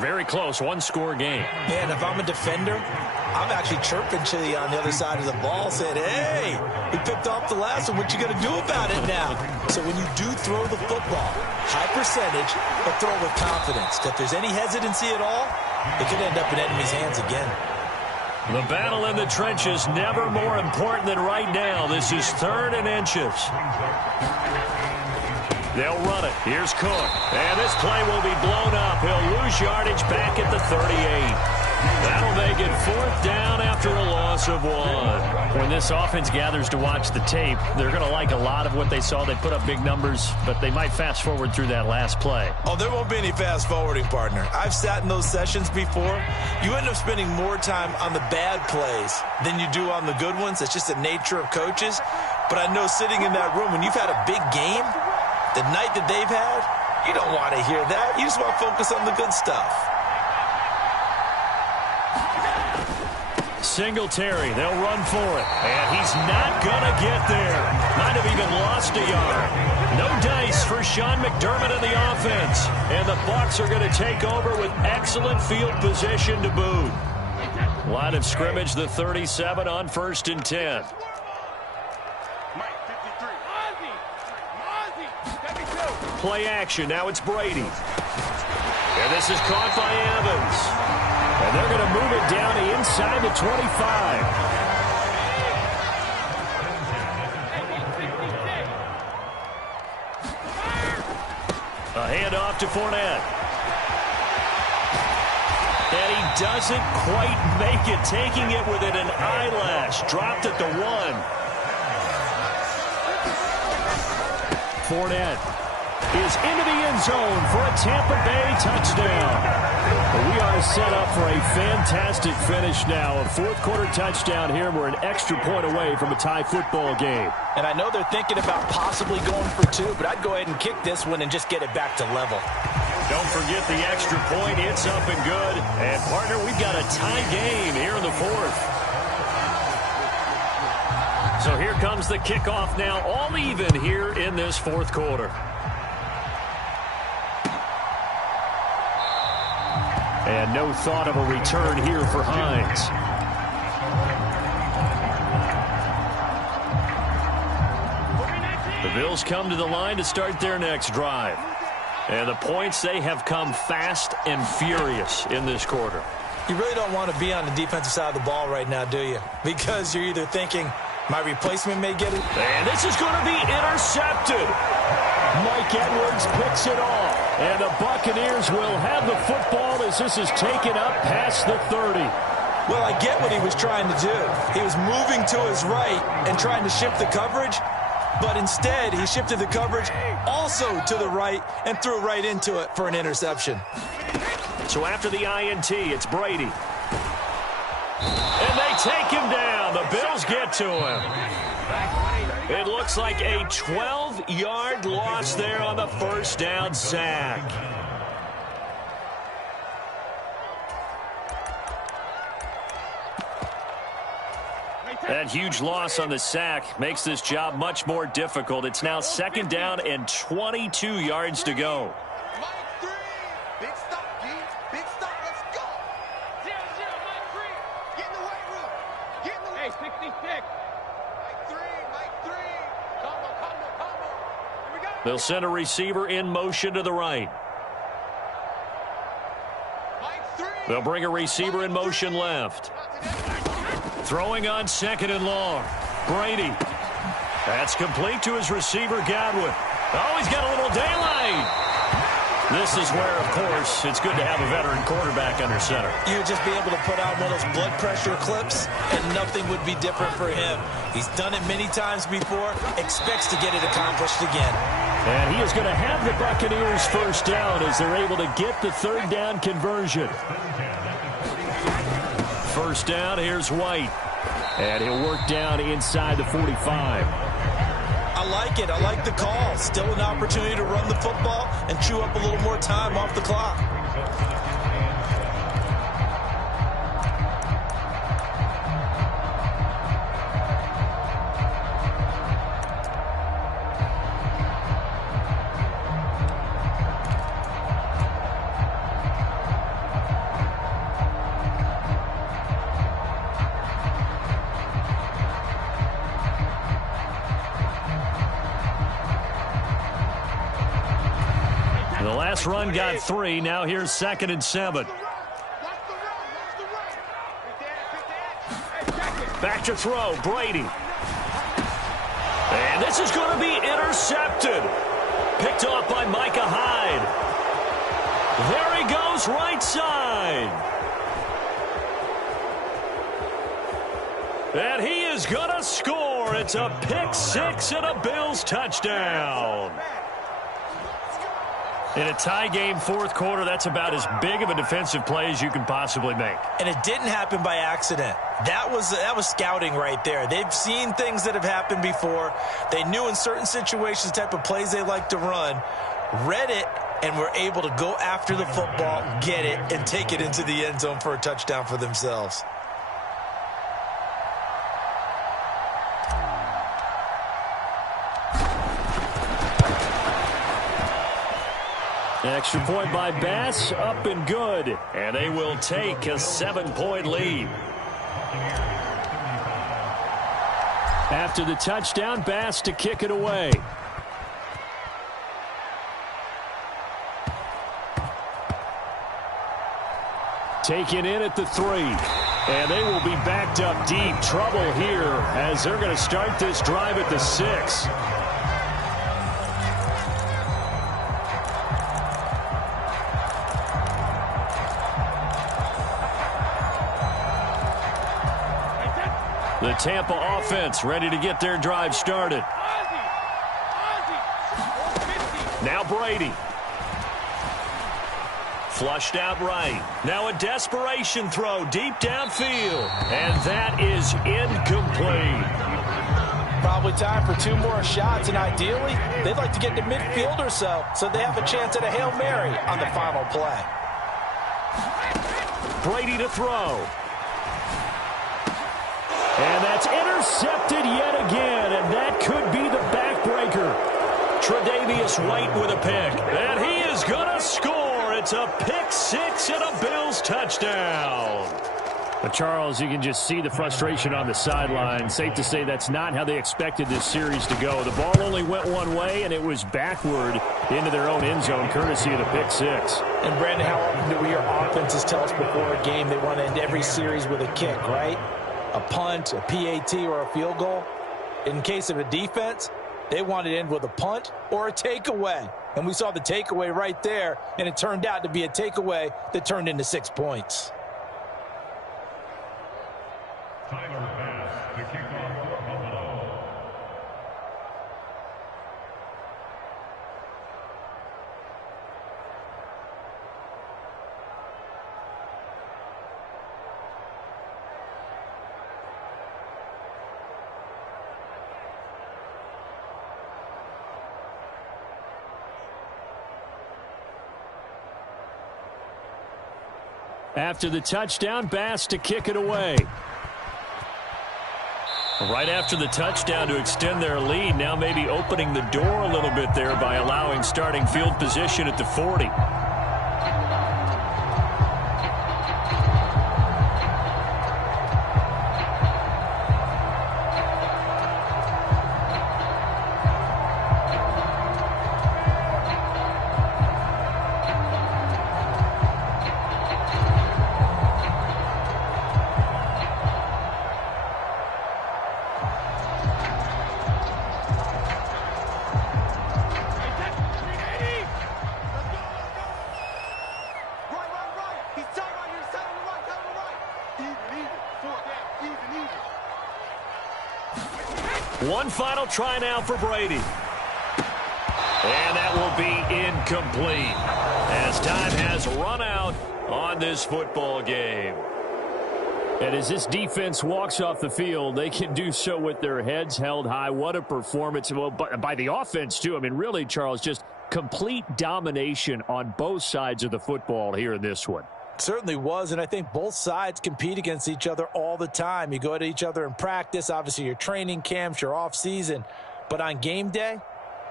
very close, 1-score game. Man, if I'm a defender, I'm actually chirping to you on the other side of the ball, saying, hey, he picked off the last one. What you going to do about it now? So when you do throw the football, high percentage, but throw with confidence. If there's any hesitancy at all, it could end up in enemy's hands again. The battle in the trenches never more important than right now. This is 3rd and inches. They'll run it. Here's Cook. And this play will be blown up. He'll lose yardage back at the 38. That'll make it 4th down after a loss of 1. When this offense gathers to watch the tape, they're going to like a lot of what they saw. They put up big numbers, but they might fast forward through that last play. Oh, there won't be any fast forwarding, partner. I've sat in those sessions before. You end up spending more time on the bad plays than you do on the good ones. It's just the nature of coaches. But I know sitting in that room, when you've had a big game, the night that they've had, you don't want to hear that. You just want to focus on the good stuff. Singletary, they'll run for it. And he's not going to get there. Might have even lost a yard. No dice for Sean McDermott in the offense. And the Bucs are going to take over with excellent field position to boot. Line of scrimmage, the 37 on 1st and 10. Play action, now it's Brady. And this is caught by Evans. And they're going to move it down to inside the 25. A handoff to Fournette. And he doesn't quite make it, taking it within an eyelash. Dropped at the 1. Fournette is into the end zone for a Tampa Bay touchdown. We are set up for a fantastic finish now. A fourth-quarter touchdown here. We're an extra point away from a tie football game. And I know they're thinking about possibly going for two, but I'd go ahead and kick this one and just get it back to level. Don't forget the extra point. It's up and good. And, partner, we've got a tie game here in the fourth. So here comes the kickoff now, all even here in this fourth quarter. And no thought of a return here for Hines. The Bills come to the line to start their next drive. And the points, they have come fast and furious in this quarter. You really don't want to be on the defensive side of the ball right now, do you? Because you're either thinking, my replacement may get it. And this is going to be intercepted. Mike Edwards picks it off. And the Buccaneers will have the football as this is taken up past the 30. Well, I get what he was trying to do. He was moving to his right and trying to shift the coverage. But instead, he shifted the coverage also to the right and threw right into it for an interception. So after the INT, it's Brady. And they take him down. The Bills get to him. It looks like a 12-yard loss there on the first down sack. That huge loss on the sack makes this job much more difficult. It's now second down and 22 yards to go. Big stop, G. Big stop. Let's go. 0-0, Mike 3. Get in the weight room. Get in the weight room. Hey, 66. Mike 3. Combo. Here we go. They'll send a receiver in motion to the right. Mike 3. They'll bring a receiver in motion left. Throwing on second and long. Brady. That's complete to his receiver, Godwin. Oh, he's got a little daylight. This is where, of course, it's good to have a veteran quarterback under center. You would just be able to put out one of those blood pressure clips, and nothing would be different for him. He's done it many times before, expects to get it accomplished again. And he is going to have the Buccaneers first down as they're able to get the third down conversion. First down, here's White. And he'll work down inside the 45. I like it. I like the call. Still an opportunity to run the football and chew up a little more time off the clock. Run got 3. Now here's 2nd and 7. Back to throw. Brady. And this is going to be intercepted. Picked off by Micah Hyde. There he goes, right side. And he is going to score. It's a pick 6 and a Bills touchdown. In a tie game fourth quarter, that's about as big of a defensive play as you can possibly make. And it didn't happen by accident. That was scouting right there. They've seen things that have happened before. They knew in certain situations the type of plays they like to run, read it, and were able to go after the football, get it, and take it into the end zone for a touchdown for themselves. Extra point by Bass, up and good. And they will take a 7-point lead. After the touchdown, Bass to kick it away. Taken in at the 3. And they will be backed up deep. Trouble here as they're going to start this drive at the 6. The Tampa offense ready to get their drive started. Now Brady. Flushed out right. Now a desperation throw deep downfield. And that is incomplete. Probably time for 2 more shots, and ideally, they'd like to get to midfield or so they have a chance at a Hail Mary on the final play. Brady to throw. And that's intercepted yet again, and that could be the backbreaker. Tre'Davious White with a pick, and he is going to score. It's a pick 6 and a Bills touchdown. But Charles, you can just see the frustration on the sideline. Safe to say that's not how they expected this series to go. The ball only went one way, and it was backward into their own end zone, courtesy of the pick 6. And, Brandon, how often do your offenses tell us before a game they want to end every series with a kick, right? A punt, a PAT, or a field goal? In case of a defense, they want to end with a punt or a takeaway. And we saw the takeaway right there, and it turned out to be a takeaway that turned into 6 points. After the touchdown, Bass to kick it away. Right after the touchdown to extend their lead, now maybe opening the door a little bit there by allowing starting field position at the 40. One final try now for Brady. And that will be incomplete as time has run out on this football game. And as this defense walks off the field, they can do so with their heads held high. What a performance. Well, by the offense, too. I mean, really, Charles, just complete domination on both sides of the football here in this one. Certainly was, and I think both sides compete against each other all the time. You go to each other in practice, obviously your training camps, your off-season, but on game day,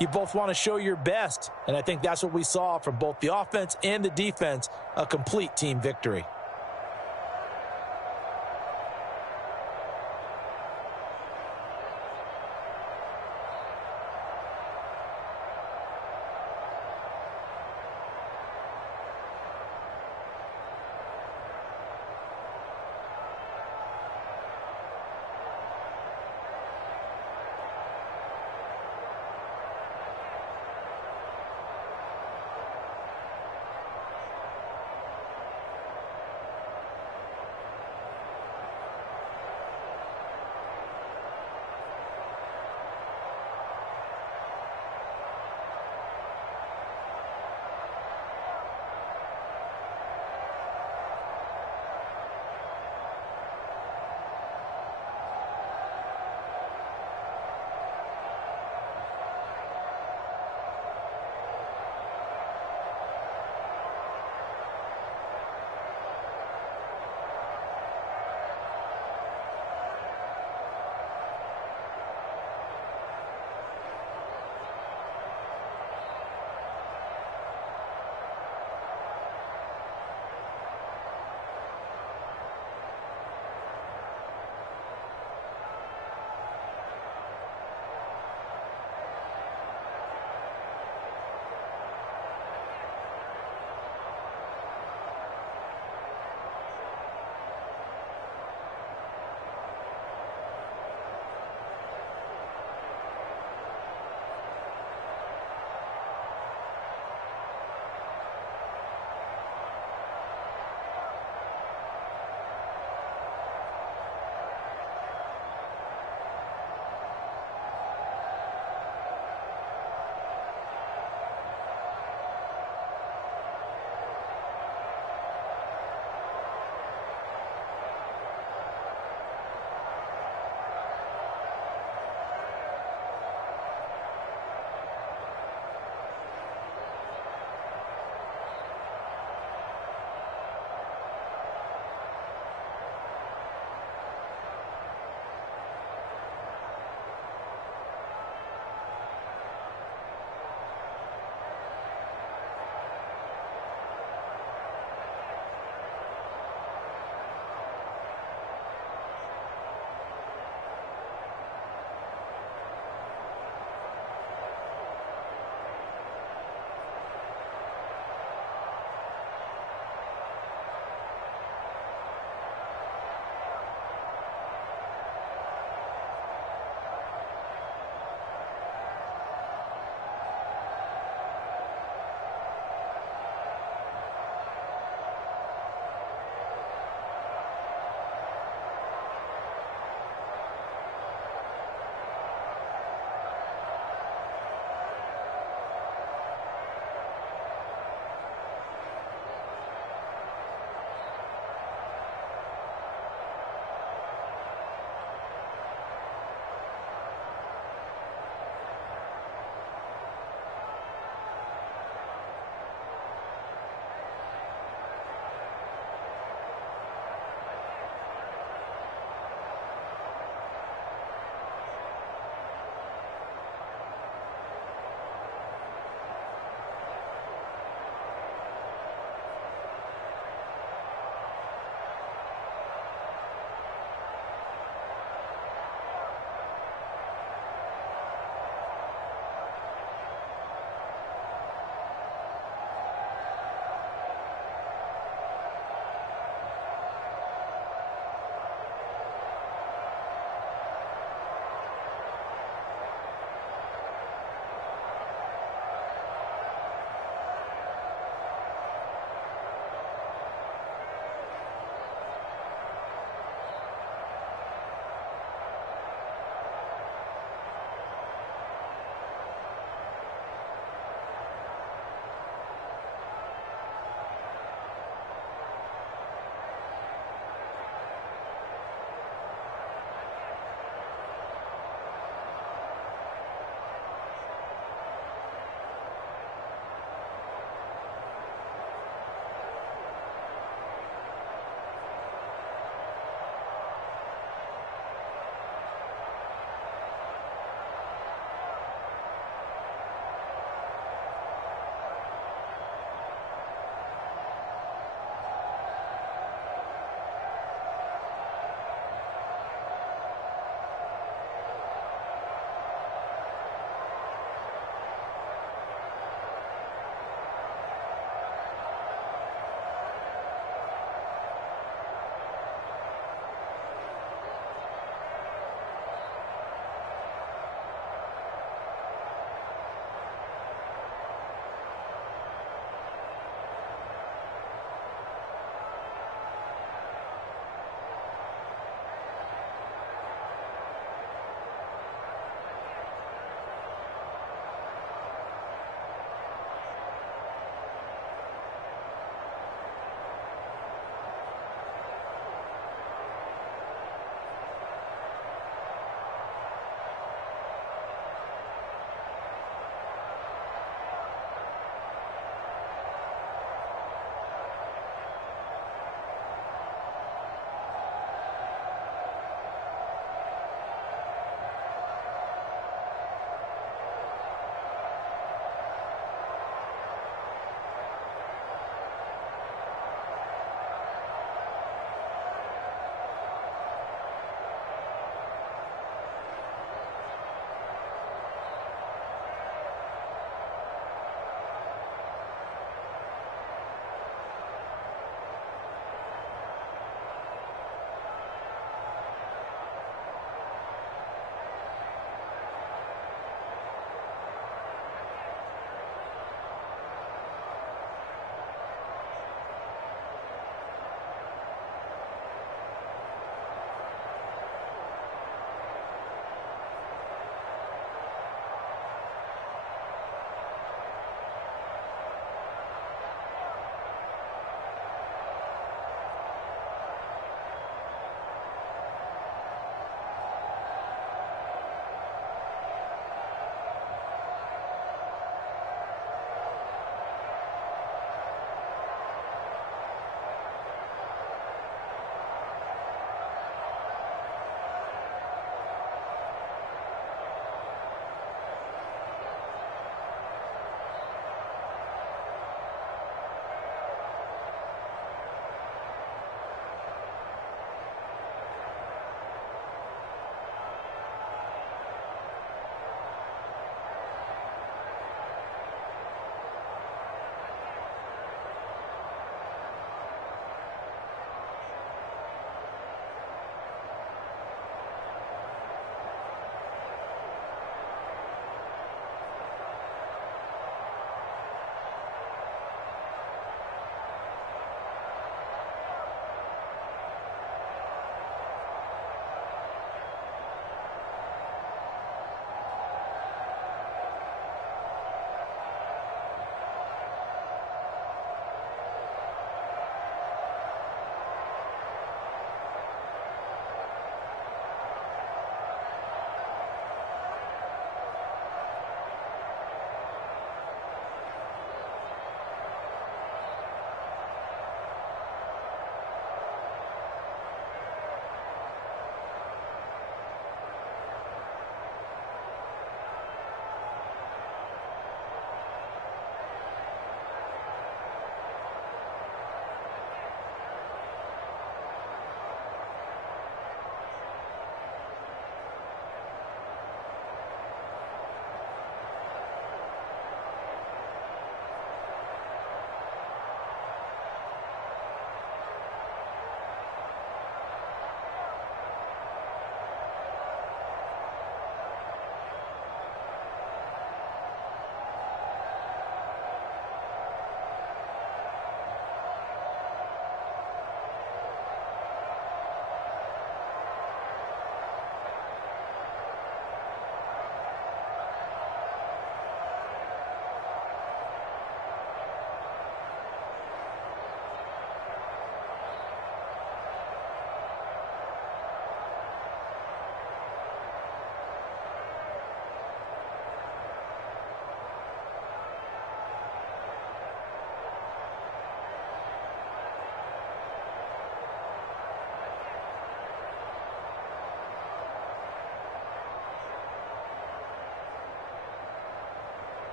you both want to show your best, and I think that's what we saw from both the offense and the defense, a complete team victory.